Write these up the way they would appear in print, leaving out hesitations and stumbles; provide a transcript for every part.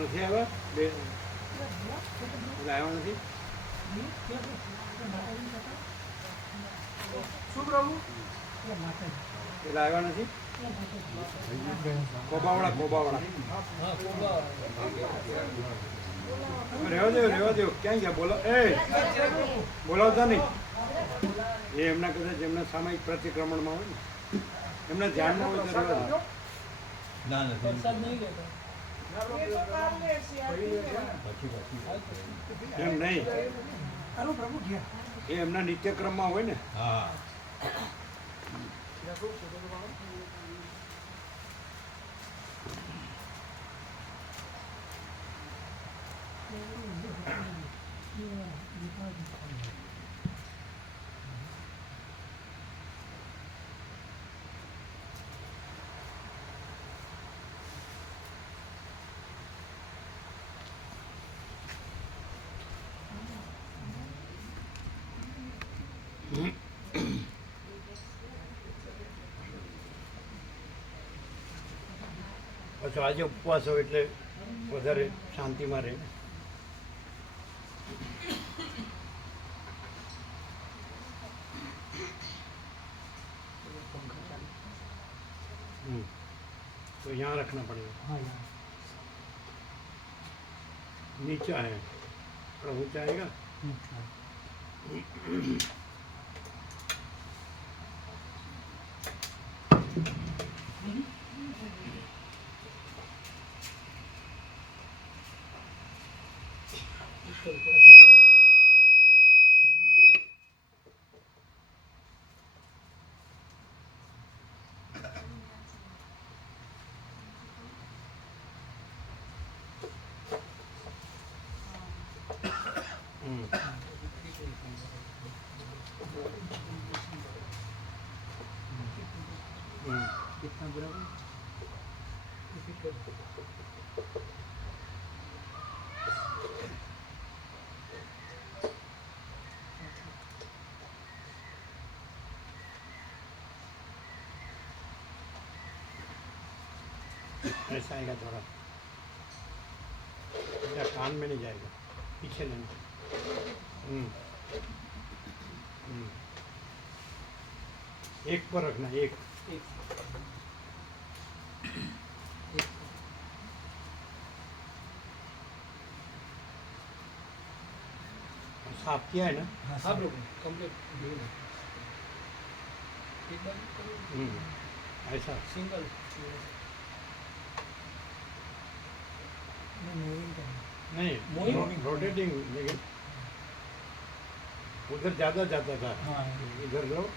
નથી આવ્યા બે આવ્યા નથી શું પ્રભુ પેલા આવ્યા નથી કોબાવાળા રહેવા દો ક્યાં ગયા બોલો એ બોલાવતા નહીં એ એમના કદાચ એમના સામાયિક પ્રતિક્રમણમાં હોય ને એમના ધ્યાનમાં હોય તો રહેવા દો એમ નહીં એ એમના નિત્યક્રમમાં હોય ને પાછો આજે ઉપવાસ હોય એટલે વધારે શાંતિમાં રહે तो यहाँ रखना पड़ेगा नीचा है थोड़ा ऊंचा आएगा कितना बराबर ऐसा आएगा थोड़ा कान में नहीं जाएगा पीछे लेना एक पर रखना एक साफ किया है ना सब लोग कंप्लीट ऐसा सिंगल नहीं रोटेटिंग लेकिन उधर ज़्यादा जाता था हाँ इधर लो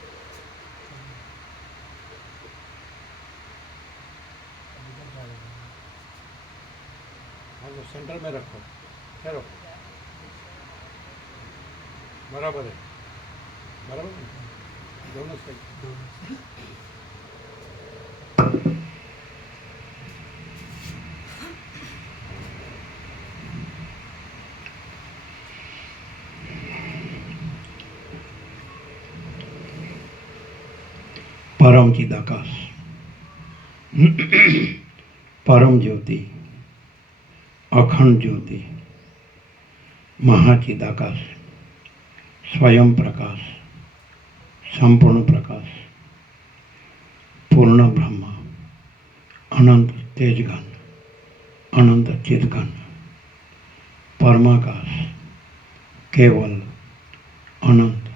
हाँ तो सेंटर में रखो ठहरो बराबर है दोनों साइड परम चिदाकाश परम ज्योति अखंड ज्योति महाचिदाकाश स्वयं प्रकाश संपूर्ण प्रकाश पूर्ण ब्रह्म अनंत तेजघन अनंत चिदघन परमाकाश केवल अनंत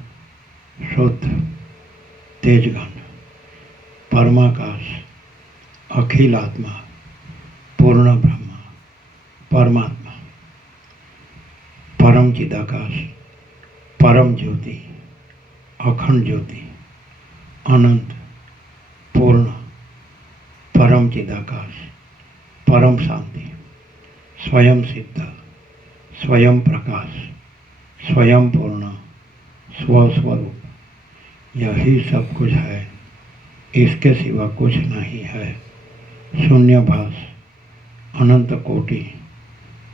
शुद्ध तेजघन परमाकाश अखिल आत्मा पूर्ण ब्रह्म परमात्मा परम चिदाकाश परम ज्योति अखंड ज्योति अनंत पूर्ण परम चिदाकाश परम शांति स्वयं सिद्ध स्वयं प्रकाश स्वयं पूर्ण स्वस्वरूप यही सब कुछ है, इसके सिवा कुछ नहीं है। शून्यभास अनंत कोटि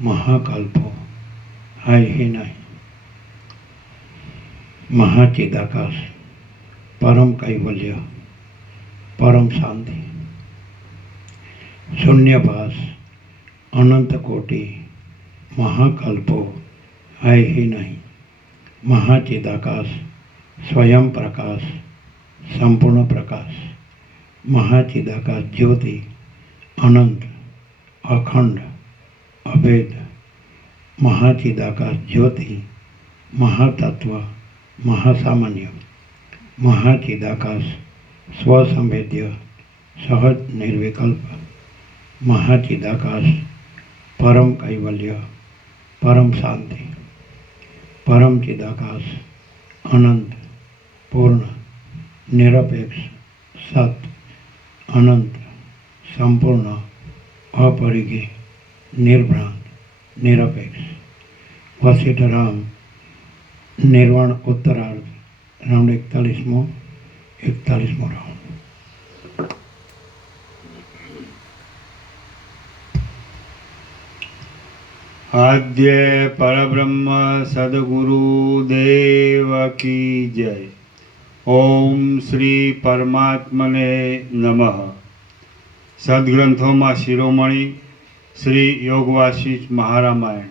महाकल्पो है ही नहीं। महाचिदाकाश परम कैवल्य परम शांति। शून्यभास अनंत कोटि महाकल्पो है ही नहीं। महाचिदाकाश स्वयं प्रकाश संपूर्ण प्रकाश। महाचिदाकाश ज्योति अनंत अखंड अभेद। महाचिदाकाश ज्योति महातत्व महासामान्य। महाचिदाकाश स्वसंवेद्य सहज निर्विकल्प। महाचिदाकाश परम कैवल्य परम शांति। परम चिदाकाश अनंत पूर्ण निरपेक्ष सत अनंत संपूर्ण अपरिज्ञ निर्भ्रांत निरपेक्ष। वशिष्ठ राम निर्वाण उत्तरार्ध राउंड 41मो राउंड। आद्य परब्रह्म सद्गुरुदेव की जय। ओम श्री परमात्मने नमः। सद्ग्रंथों में शिरोमणि श्री योगवासिष्ठ महारामायण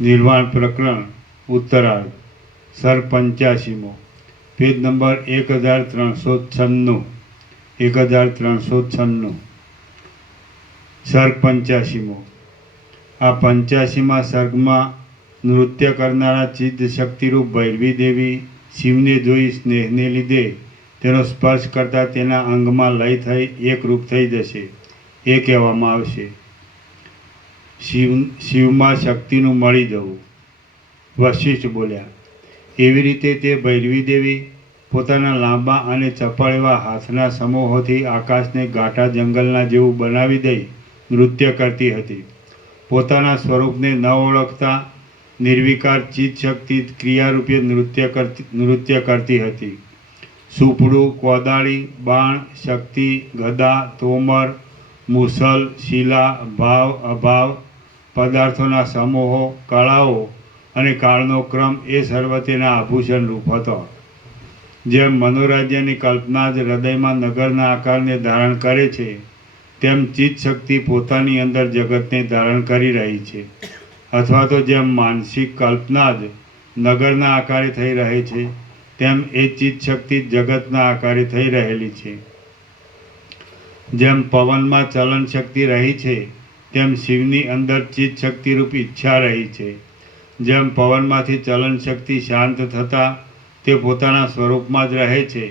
निर्वाण प्रकरण उत्तरार्ध सर्ग 85मो पेज नंबर 1396। 1396 सर्ग 85मो। आ 85मा सर्गમાં નૃત્ય કરનારા ચિત્ત શક્તિરૂપ ભૈરવી દેવી શિવને જોઈ સ્નેહને લીધે તેનો સ્પર્શ કરતાં તેના અંગમાં લય થઈ એકરૂપ થઈ જશે એ કહેવામાં આવશે। શિવમાં શક્તિનું મળી જવું। વશિષ્ઠ બોલ્યા, એવી રીતે તે ભૈરવી દેવી પોતાના લાંબા અને ચપળ એવા હાથના સમૂહોથી આકાશને ગાઢા જંગલના જેવું બનાવી દઈ નૃત્ય કરતી હતી। પોતાના સ્વરૂપને ન ઓળખતા નિર્વિકાર ચિત્ત શક્તિ ક્રિયારૂપે નૃત્ય કરતી હતી। સુપડું, કોદાળી, બાણ, શક્તિ, ગદા, તોમર, મુસલ, શિલા, ભાવ, અભાવ, પદાર્થોના સમૂહો, કળાઓ અને કાળનો ક્રમ એ સર્વ તેના આભૂષણ રૂપ હતો। જેમ મનોરાજ્યની કલ્પના જ હૃદયમાં નગરના આકારને ધારણ કરે છે, તેમ ચિત્ત શક્તિ પોતાની અંદર જગતને ધારણ કરી રહી છે। અથવા તો જેમ માનસિક કલ્પના જ નગરના આકારે થઈ રહે છે, તેમ એ ચિત્ત શક્તિ જગતના આકારે થઈ રહેલી છે। જેમ પવનમાં ચલન શક્તિ રહી છે, તેમ શિવની અંદર ચિત્ત શક્તિરૂપ ઈચ્છા રહી છે। જેમ પવનમાંથી ચલન શક્તિ શાંત થતાં તે પોતાના સ્વરૂપમાં જ રહે છે,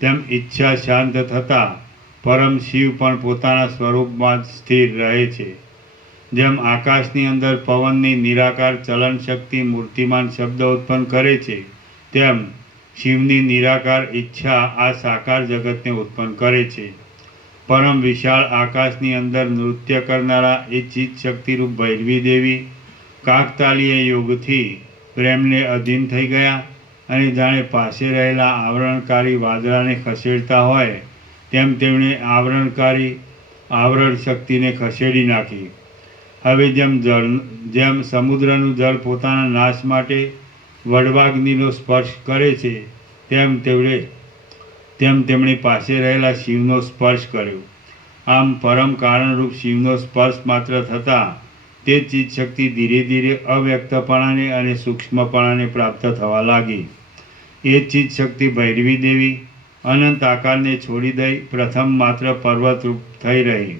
તેમ ઈચ્છા શાંત થતાં પરમ શિવ પણ પોતાના સ્વરૂપમાં જ સ્થિર રહે છે। જેમ આકાશની અંદર પવનની નિરાકાર ચલન શક્તિ મૂર્તિમાન શબ્દ ઉત્પન્ન કરે છે, તેમ શિવની નિરાકાર ઈચ્છા આ સાકાર જગતને ઉત્પન્ન કરે છે। પરમ વિશાળ આકાશની અંદર નૃત્ય કરનારા એ ચિત્ત શક્તિરૂપ ભૈરવી દેવી કાકતાલીય યોગથી પ્રેમને અધીન થઈ ગયા અને જાણે પાસે રહેલા આવરણકારી વાદળાને ખસેડતા હોય તેમ તેમણે આવરણ શક્તિને ખસેડી નાખી। હવે જેમ સમુદ્રનું જળ પોતાના નાશ માટે વડવાગ્નિનો સ્પર્શ કરે છે, તેમ તેમણે પાસે રહેલા શિવનો સ્પર્શ કર્યો। આમ પરમ કારણરૂપ શિવનો સ્પર્શ માત્ર થતાં તે ચિત્ત શક્તિ ધીરે ધીરે અવ્યક્તપણાને અને સૂક્ષ્મપણાને પ્રાપ્ત થવા લાગી। એ ચિત્ત શક્તિ ભૈરવી દેવી અનંત આકારને છોડી દઈ પ્રથમ માત્ર પર્વત રૂપ થઈ રહી,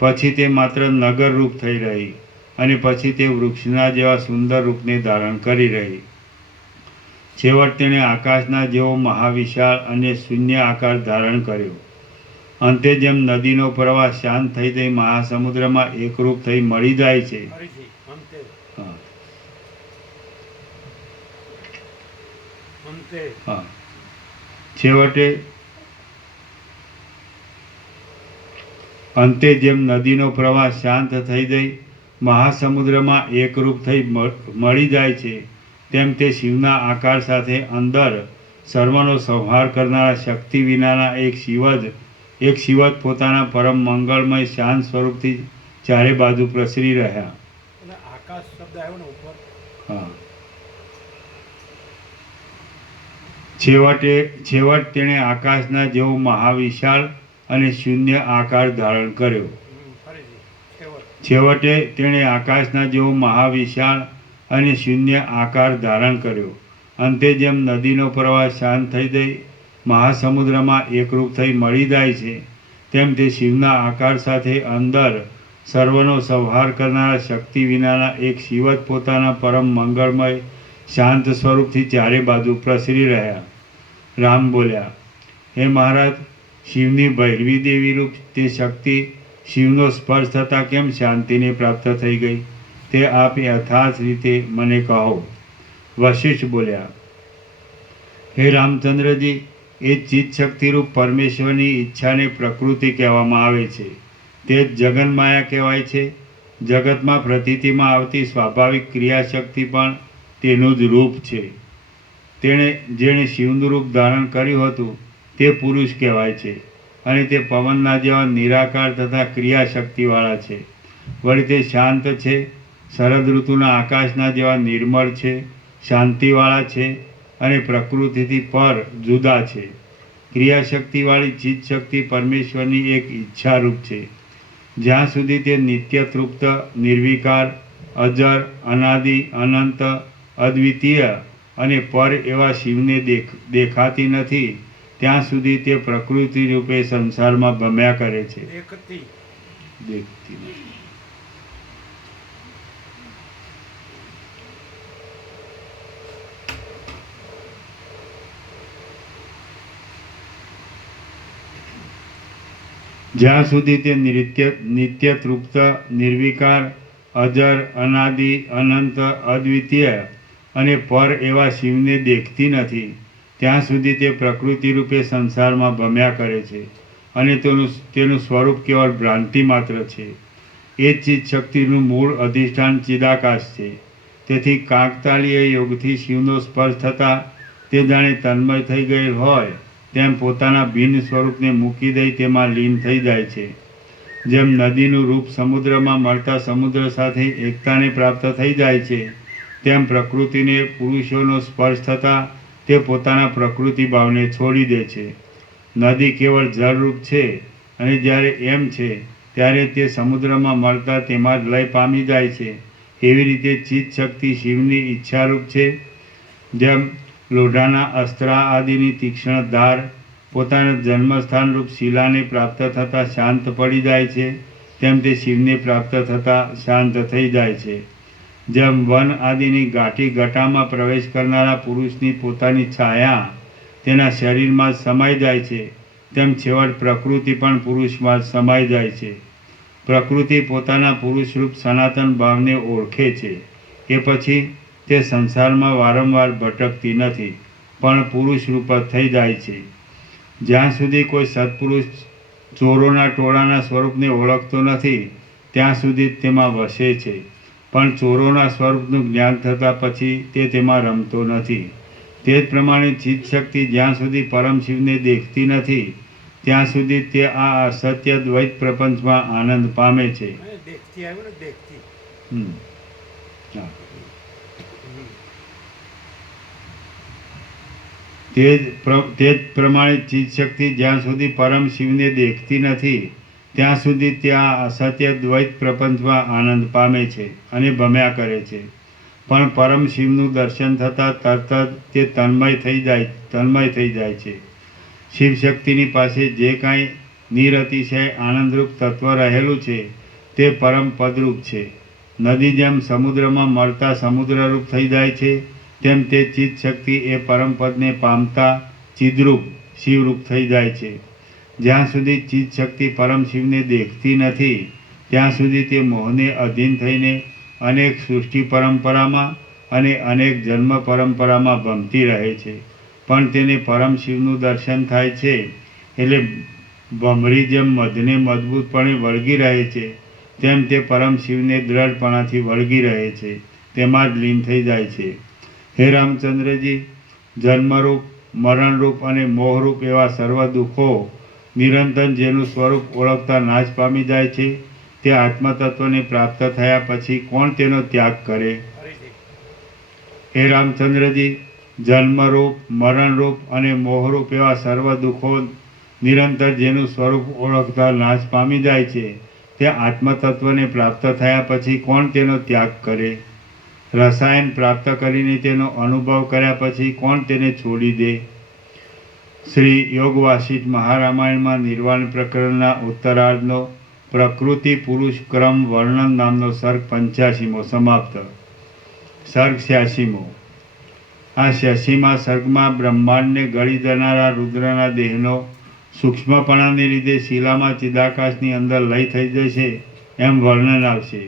પછી તે માત્ર નગર રૂપ થઈ રહી અને પછી તે વૃક્ષના જેવા સુંદર રૂપને ધારણ કરી રહી। છેવટ તેણે આકાશના જેવો મહાવિશાળ અને શૂન્ય આકાર ધારણ કર્યો। અંતે જેમ નદીનો પ્રવાહ શાંત થઈ જઈ મહાસમુદ્રમાં એકરૂપ થઈ મળી જાય છે, અંતે જેમ નદીનો પ્રવાહ શાંત થઈ જઈ મહાસમુદ્રમાં એકરૂપ થઈ મળી જાય છે, તેમ તે શિવના આકાર સાથે અંદર સર્વનો સંહાર કરનારા શક્તિ વિનાના એક શિવ જ પોતાના પરમ મંગળમય શાંત સ્વરૂપથી ચારે બાજુ પ્રસરી રહ્યા. અને આકાશ શબ્દ આવ્યો ને ઉપર, હા. છેવટ તેણે આકાશના જેવો મહાવિશાળ અને શૂન્ય આકાર ધારણ કર્યો. ફરીથી છેવટે તેણે આકાશના જેવો મહાવિશાળ અને શૂન્ય આકાર ધારણ કર્યો. અંતે જેમ નદીનો પ્રવાહ શાંત થઈ જઈ મહાસમુદ્રમાં એકરૂપ થઈ મળી જાય છે, તેમ તે શિવના આકાર સાથે અંદર સર્વનો સંહાર કરનારા શક્તિ વિનાના એક શિવ જ પોતાના પરમ મંગળમય શાંત સ્વરૂપથી ચારે બાજુ પ્રસરી રહ્યા. રામ બોલ્યા, હે મહારાજ, શિવની ભૈરવી દેવી રૂપ તે શક્તિ શિવનો સ્પર્શ થતાં કેમ શાંતિને પ્રાપ્ત થઈ ગઈ, તે આપ યથાર્થ રીતે મને કહો. વશિષ્ઠ બોલ્યા, હે રામચંદ્રજી, એ ચિત્ત શક્તિરૂપ પરમેશ્વરની ઈચ્છાને પ્રકૃતિ કહેવામાં આવે છે. તે જ જગન્માયા કહેવાય છે. જગતમાં પ્રતીતિમાં આવતી સ્વાભાવિક ક્રિયાશક્તિ પણ તેનું જ રૂપ છે. જેણે શિવનું રૂપ ધારણ કર્યું હતું તે પુરુષ કહેવાય છે અને તે પવનના જેવા નિરાકાર તથા ક્રિયાશક્તિવાળા છે. વળી તે શાંત છે, શરદ ઋતુના આકાશના જેવા નિર્મળ છે, શાંતિવાળા છે અને પ્રકૃતિથી પર જુદા છે. ક્રિયાશક્તિવાળી ચિત્ત શક્તિ પરમેશ્વરની એક ઈચ્છારૂપ છે. જ્યાં સુધી તે નિત્ય તૃપ્ત, નિર્વિકાર, અજર, અનાદિ, અનંત, અદ્વિતીય અને પર એવા શિવને દેખાતી નથી, ત્યાં સુધી તે પ્રકૃતિ રૂપે સંસારમાં ભમ્યા કરે છે. દેખતી નથી. જ્યાં સુધી તે નિત્ય તૃપ્ત, નિર્વિકાર, અજર, અનાદિ, અનંત, અદ્વિતીય અને પર એવા શિવને દેખતી નથી, ત્યાં સુધી તે પ્રકૃતિ રૂપે સંસારમાં ભમ્યા કરે છે અને તેનું સ્વરૂપ કેવળ ભ્રાંતિ માત્ર છે. એ ચિત્ત શક્તિનું મૂળ અધિષ્ઠાન ચિદાકાશ છે. તેથી કાકતાળીય યોગથી શિવનો સ્પર્શ થતાં તે જાણે તન્મય થઈ ગયેલ હોય તેમ પોતાના ભિન્ન સ્વરૂપને મૂકી દઈ તેમાં લીન થઈ જાય છે. જેમ નદીનું રૂપ સમુદ્રમાં મળતા સમુદ્ર સાથે એકતાને પ્રાપ્ત થઈ જાય છે, તેમ પ્રકૃતિને પુરુષોનો સ્પર્શ થતાં તે પોતાના પ્રકૃતિ ભાવને છોડી દે છે. નદી કેવળ જળરૂપ છે અને જ્યારે એમ છે ત્યારે તે સમુદ્રમાં મળતા તેમાં જ લય પામી જાય છે. એવી રીતે ચિત્ત શક્તિ શિવની ઈચ્છારૂપ છે. જેમ લોઢાના અસ્ત્રા આદિની તીક્ષ્ણ ધાર પોતાના જન્મસ્થાન રૂપ શિલાને પ્રાપ્ત થતાં શાંત પડી જાય છે, તેમ તે શિવને પ્રાપ્ત થતાં શાંત થઈ જાય છે. જેમ વન આદિની ગાંઠી ગટામાં પ્રવેશ કરનારા પુરુષની પોતાની છાયા તેના શરીરમાં જ સમાઈ જાય છે, તેમ છેવટ પ્રકૃતિ પણ પુરુષમાં જ સમાઈ જાય છે. પ્રકૃતિ પોતાના પુરુષરૂપ સનાતન ભાવને ઓળખે છે. એ પછી તે સંસારમાં વારંવાર ભટકતી નથી, પણ પુરુષરૂપ જ થઈ જાય છે. જ્યાં સુધી કોઈ સત્પુરુષ ચોરોના ટોળાના સ્વરૂપને ઓળખતો નથી, ત્યાં સુધી તેમાં વસે છે. પણ ચોરોના સ્વરૂપનું જ્ઞાન થતાં પછી તે તેમાં રમતો નથી. તે જ પ્રમાણે ચિત્ત શક્તિ જ્યાં સુધી પરમ શિવને દેખતી નથી, ત્યાં સુધી તે આ અસત્ય દ્વૈત પ્રપંચમાં આનંદ પામે છે. દેખતી આવ્યું ને, દેખતી તે જ પ્રમાણે ચિત્ત શક્તિ જ્યાં સુધી પરમ શિવને દેખતી નથી, ત્યાં સુધી તે આ અસત્ય દ્વૈત પ્રપંચમાં આનંદ પામે છે અને ભમ્યા કરે છે. પણ પરમ શિવનું દર્શન થતાં તરત જ તે તન્મય થઈ જાય છે. શિવ શક્તિની પાસે જે કાંઈ નિરતિશય આનંદરૂપ તત્વ રહેલું છે તે પરમ પદરૂપ છે. નદી જેમ સમુદ્રમાં મળતા સમુદ્રરૂપ થઈ જાય છે, તેમ તે ચિત્ત શક્તિ એ પરમ પદને પામતા ચિદરૂપ શિવરૂપ થઈ જાય છે. જ્યાં સુધી ચિત્ત શક્તિ પરમ શિવને દેખતી નથી, ત્યાં સુધી તે મોહને અધીન થઈને અનેક સૃષ્ટિ પરંપરામાં અને અનેક જન્મ પરંપરામાં ભમતી રહે છે. પણ તેને પરમ શિવનું દર્શન થાય છે એટલે ભમરી જેમ મધને મજબૂતપણે વળગી રહે છે, તેમ તે પરમ શિવને દ્રઢપણાથી વળગી રહે છે, તેમાં જ લીન થઈ જાય છે. હે રામચંદ્રજી, જન્મરૂપ, મરણરૂપ અને મોહરૂપ એવા સર્વ દુઃખો નિરંતર જેનું સ્વરૂપ ઓળખતા નાશ પામી જાય છે, તે આત્મતત્વને પ્રાપ્ત થયા પછી કોણ તેનો ત્યાગ કરે? હે રામચંદ્રજી, જન્મરૂપ, મરણરૂપ અને મોહરૂપ એવા સર્વ દુઃખો નિરંતર જેનું સ્વરૂપ ઓળખતા નાશ પામી જાય છે, તે આત્મતત્વને પ્રાપ્ત થયા પછી કોણ તેનો ત્યાગ કરે? રસાયણ પ્રાપ્ત કરીને તેનો અનુભવ કર્યા પછી કોણ તેને છોડી દે? શ્રી યોગ વાસિષ્ઠ મહારામાયણમાં નિર્વાણ પ્રકરણના ઉત્તરાર્ધનો પ્રકૃતિ પુરુષ ક્રમ વર્ણન નામનો સર્ગ 85મો સમાપ્ત. સર્ગ 86મો. આ 86મા સર્ગમાં બ્રહ્માંડને ગળી દેનારા રુદ્રના દેહનો સૂક્ષ્મપણાને લીધે શિલામાં ચિદાકાશની અંદર લય થઈ જશે એમ વર્ણન આવશે.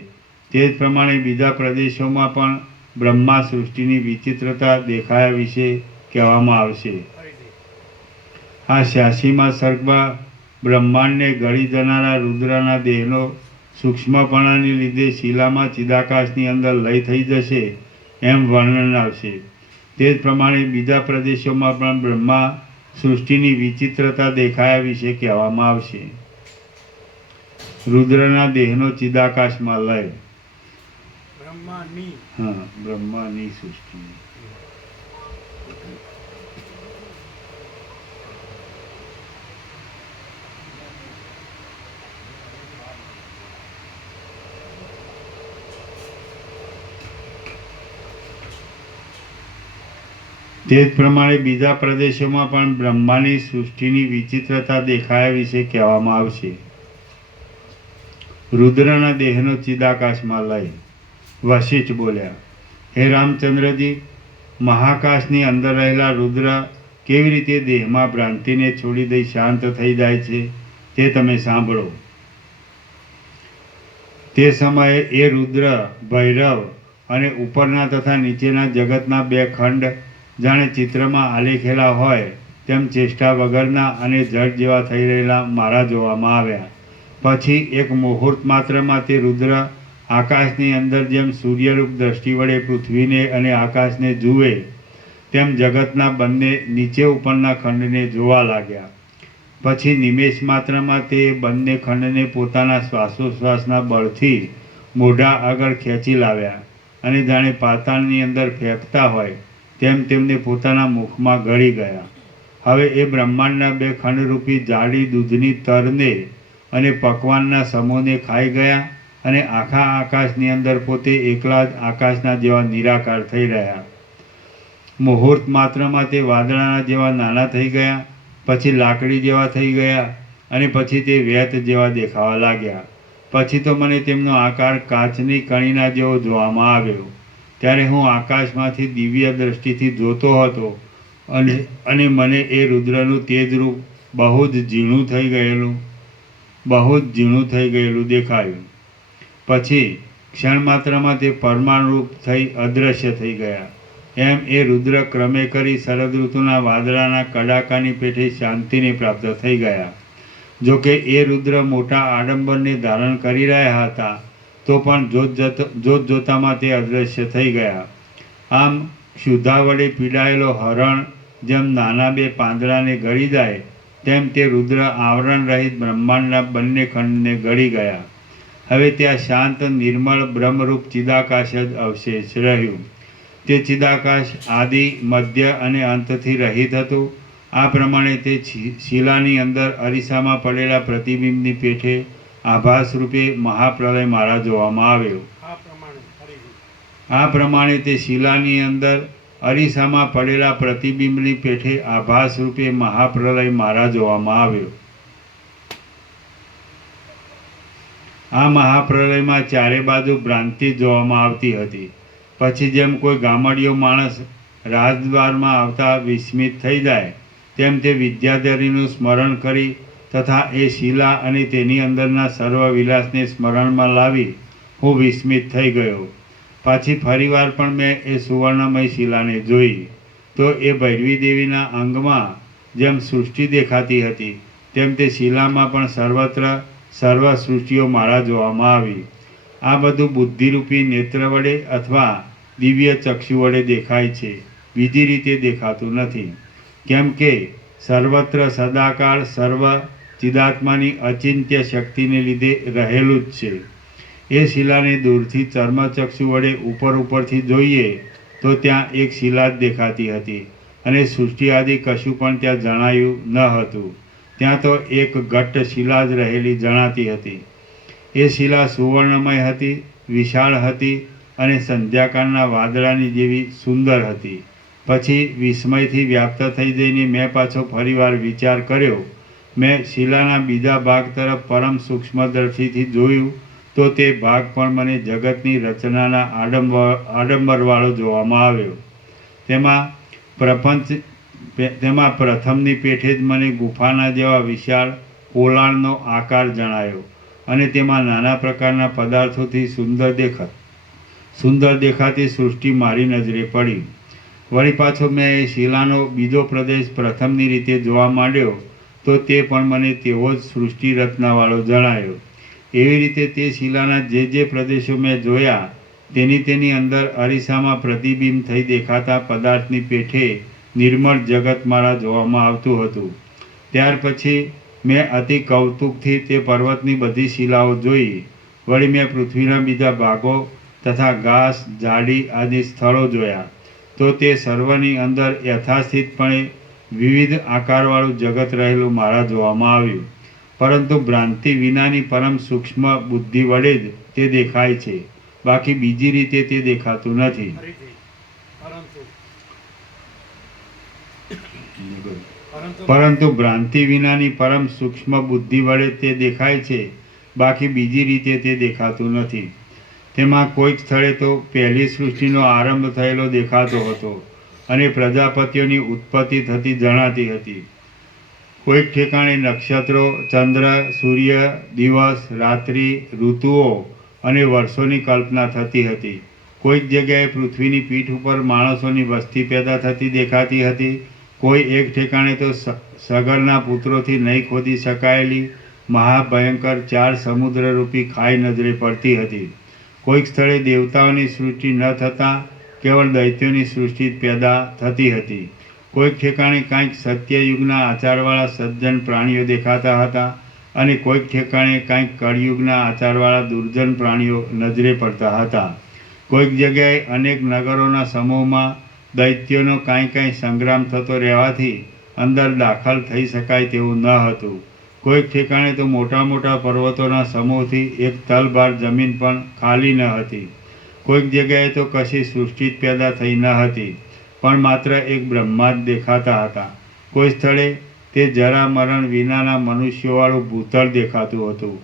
તે જ પ્રમાણે બીજા પ્રદેશોમાં પણ બ્રહ્મા સૃષ્ટિની વિચિત્રતા દેખાયા વિશે કહેવામાં આવશે. આ 86મા સર્ગમાં બ્રહ્માંડને ગળી જનારા રુદ્રના દેહનો સૂક્ષ્મપણાને લીધે શિલામાં ચિદાકાશની અંદર લય થઈ જશે એમ વર્ણન આવશે. તે જ પ્રમાણે બીજા પ્રદેશોમાં પણ બ્રહ્મા સૃષ્ટિની વિચિત્રતા દેખાયા વિશે કહેવામાં આવશે. રુદ્રના દેહનો ચિદાકાશમાં લય. બ્રહ્માની સૃષ્ટિ. તે જ પ્રમાણે બીજા પ્રદેશોમાં પણ બ્રહ્માની સૃષ્ટિની વિચિત્રતા દેખાયા વિશે કહેવામાં આવશે. રુદ્રના દેહનો ચિદાકાશમાં લય. વશિષ્ઠ બોલ્યા, હે રામચંદ્રજી, મહાકાશની અંદર રહેલા રુદ્ર કેવી રીતે દેહમાં ભ્રાંતિને છોડી દઈ શાંત થઈ જાય છે તે તમે સાંભળો. તે સમયે એ રુદ્ર, ભૈરવ અને ઉપરના તથા નીચેના જગતના બે ખંડ જાણે ચિત્રમાં આલેખેલા હોય તેમ ચેષ્ટા વગરના અને જળ જેવા થઈ રહેલા મારા જોવામાં આવ્યા. પછી એક મુહૂર્ત માત્રમાં તે રુદ્ર આકાશની અંદર જેમ સૂર્યરૂપ દ્રષ્ટિ વડે પૃથ્વીને અને આકાશને જુએ તેમ જગતના બંને નીચે ઉપરના ખંડને જોવા લાગ્યા. પછી નિમેષ માત્રમાં તે બંને ખંડને પોતાના શ્વાસોશ્વાસના બળથી મોઢા આગળ ખેંચી લાવ્યા અને જાણે પાતાળની અંદર ફેંકતા હોય તેમ તેમને પોતાના મુખમાં ગળી ગયા. હવે એ બ્રહ્માંડના બે ખંડરૂપી જાડી દૂધની તરને અને પકવાનના સમૂહને ખાઈ ગયા અને આખા આકાશની અંદર પોતે એકલા જ આકાશના જેવા નિરાકાર થઈ રહ્યા. મુહૂર્ત માત્રમાં તે વાદળાના જેવા નાના થઈ ગયા, પછી લાકડી જેવા થઈ ગયા અને પછી તે વેત જેવા દેખાવા લાગ્યા. પછી તો મને તેમનો આકાર કાચની કણીના જેવો જોવામાં આવ્યો. ત્યારે હું આકાશમાંથી દિવ્ય દ્રષ્ટિથી જોતો હતો અને મને એ રુદ્રનું તેજરૂપ બહુ જ ઝીણું થઈ ગયેલું દેખાયું. પછી ક્ષણમાત્રમાં તે પરમાણુરૂપ થઈ અદૃશ્ય થઈ ગયા. એમ એ રુદ્ર ક્રમે કરી શરદ ઋતુના વાદળાના કડાકાની પેઠે શાંતિને પ્રાપ્ત થઈ ગયા. જોકે એ રુદ્ર મોટા આડંબરને ધારણ કરી રહ્યા હતા તો પણ જોત જોતામાં તે અદૃશ્ય થઈ ગયા. આમ ક્ષુધા વડે પીડાયેલો હરણ જેમ નાના બે પાંદડાને ગળી જાય તેમ તે રુદ્ર આવરણ રહિત બ્રહ્માંડના બંને ખંડને ગળી ગયા. હવે ત્યાં શાંત નિર્મળ બ્રહ્મરૂપ ચિદાકાશ જ અવશેષ રહ્યું. તે ચિદાકાશ આદિ, મધ્ય અને અંતથી રહિત હતું. આ પ્રમાણે તે શિલાની અંદર અરીસામાં પડેલા પ્રતિબિંબની પેઠે આભાસ રૂપે મહાપ્રલય મારા જોવામાં આવ્યો. આ પ્રમાણે તે શિલાની અંદર અરીસામાં પડેલા પ્રતિબિંબની પેઠે આભાસ રૂપે મહાપ્રલય મારા જોવામાં આવ્યો. આ મહાપ્રલયમાં ચારે બાજુ ભ્રાંતિ જોવામાં આવતી હતી. પછી જેમ કોઈ ગામડિયો માણસ રાજદ્વારમાં આવતા વિસ્મિત થઈ જાય તેમ તે વિદ્યાધરીનું સ્મરણ કરી તથા એ શિલા અને તેની અંદરના સર્વ વિલાસને સ્મરણમાં લાવી હું વિસ્મિત થઈ ગયો. પાછી ફરીવાર પણ મેં એ સુવર્ણમય શિલાને જોઈ તો એ ભૈરવી દેવીના અંગમાં જેમ સૃષ્ટિ દેખાતી હતી તેમ તે શિલામાં પણ સર્વત્ર સર્વ સૃષ્ટિઓ મારા જોવામાં આવી. આ બધું બુદ્ધિરૂપી નેત્ર વડે અથવા દિવ્ય ચક્ષુ વડે દેખાય છે, બીજી રીતે દેખાતું નથી. કેમ કે સર્વત્ર સદાકાળ સર્વ ચિદાત્માની અચિંત્ય શક્તિને લીધે રહેલું જ છે. એ શિલાને દૂરથી ચર્મચક્ષુ વડે ઉપરથી જોઈએ તો ત્યાં એક શિલા જ દેખાતી હતી અને સૃષ્ટિ આદિ કશું પણ ત્યાં જણાયું ન હતું. ત્યાં તો એક ઘટ્ટ શિલા જ રહેલી જણાતી હતી. એ શિલા સુવર્ણમય હતી, વિશાળ હતી અને સંધ્યાકાળના વાદળાની જેવી સુંદર હતી. પછી વિસ્મયથી વ્યાપ્ત થઈ જઈને મેં પાછો ફરીવાર વિચાર કર્યો. મેં શિલાના બીજા ભાગ તરફ પરમ સૂક્ષ્મદર્શીથી જોયું તો તે ભાગ પણ મને જગતની રચનાના આડંબરવાળો જોવામાં આવ્યો. તેમાં પ્રથમની પેઠે જ મને ગુફાના જેવા વિશાળ પોલાણનો આકાર જણાયો અને તેમાં નાના પ્રકારના પદાર્થોથી સુંદર દેખાતી સૃષ્ટિ મારી નજરે પડી. વળી પાછો મેં એ શિલાનો બીજો પ્રદેશ પ્રથમની રીતે જોવા માંડ્યો તો તે પણ મને તેવો જ સૃષ્ટિ રચનાવાળો જણાયો. એવી રીતે તે શિલાના જે પ્રદેશો મેં જોયા તેની અંદર અરીસામાં પ્રતિબિંબ થઈ દેખાતા પદાર્થની પેઠે નિર્મળ જગત મારા જોવામાં આવતું હતું. ત્યાર પછી મેં અતિ કૌતુકથી તે પર્વતની બધી શિલાઓ જોઈ. વળી મેં પૃથ્વીના બીજા ભાગો તથા ઘાસ ઝાડી આદિ સ્થળો જોયા તો તે સર્વની અંદર યથાસ્થિતપણે વિવિધ આકારવાળું જગત રહેલું મારા જોવામાં આવ્યું. પરંતુ ભ્રાંતિ વિનાની પરમ સૂક્ષ્મ બુદ્ધિ વડે જ તે દેખાય છે, બાકી બીજી રીતે તે દેખાતું નથી. પરંતુ ભ્રાંતિ વિનાની પરમ સૂક્ષ્મ બુદ્ધિ વડે તે દેખાય છે, બાકી બીજી રીતે તે દેખાતું નથી. તેમાં કોઈક સ્થળે તો પહેલી સૃષ્ટિનો આરંભ થયેલો દેખાતો હતો અને પ્રજાપતિઓની ઉત્પત્તિ થતી જણાતી હતી. કોઈક ઠેકાણે નક્ષત્રો, ચંદ્ર, સૂર્ય, દિવસ, રાત્રિ, ઋતુઓ અને વર્ષોની કલ્પના થતી હતી. કોઈક જગ્યાએ પૃથ્વીની પીઠ ઉપર માણસોની વસ્તી પેદા થતી દેખાતી હતી. કોઈ એક ઠેકાણે તો સગરના પુત્રોથી નહીં ખોદી શકાયેલી મહાભયંકર 4 સમુદ્રરૂપી ખાઈ નજરે પડતી હતી. કોઈક સ્થળે દેવતાઓની સૃષ્ટિ ન થતાં કેવળ દૈત્યોની સૃષ્ટિ પેદા થતી હતી. કોઈક ઠેકાણે કાંઈક સત્યયુગના આચારવાળા સજ્જન પ્રાણીઓ દેખાતા હતા અને કોઈક ઠેકાણે કાંઈક કળિયુગના આચારવાળા દુર્જન પ્રાણીઓ નજરે પડતા હતા. કોઈક જગ્યાએ અનેક નગરોના સમૂહમાં દૈત્યોનો કાંઈ સંગ્રામ થતો રહેવાથી અંદર દાખલ થઈ શકાય તેવું ન હતું. કોઈક ઠેકાણે તો મોટા પર્વતોના સમૂહથી એક તલભાર જમીન પણ ખાલી ન હતી. કોઈક જગ્યાએ તો કશી સૃષ્ટિ જ પેદા થઈ ન હતી, પણ માત્ર એક બ્રહ્મા જ દેખાતા હતા. કોઈ સ્થળે તે જરા મરણ વિનાના મનુષ્યોવાળું ભૂતળ દેખાતું હતું.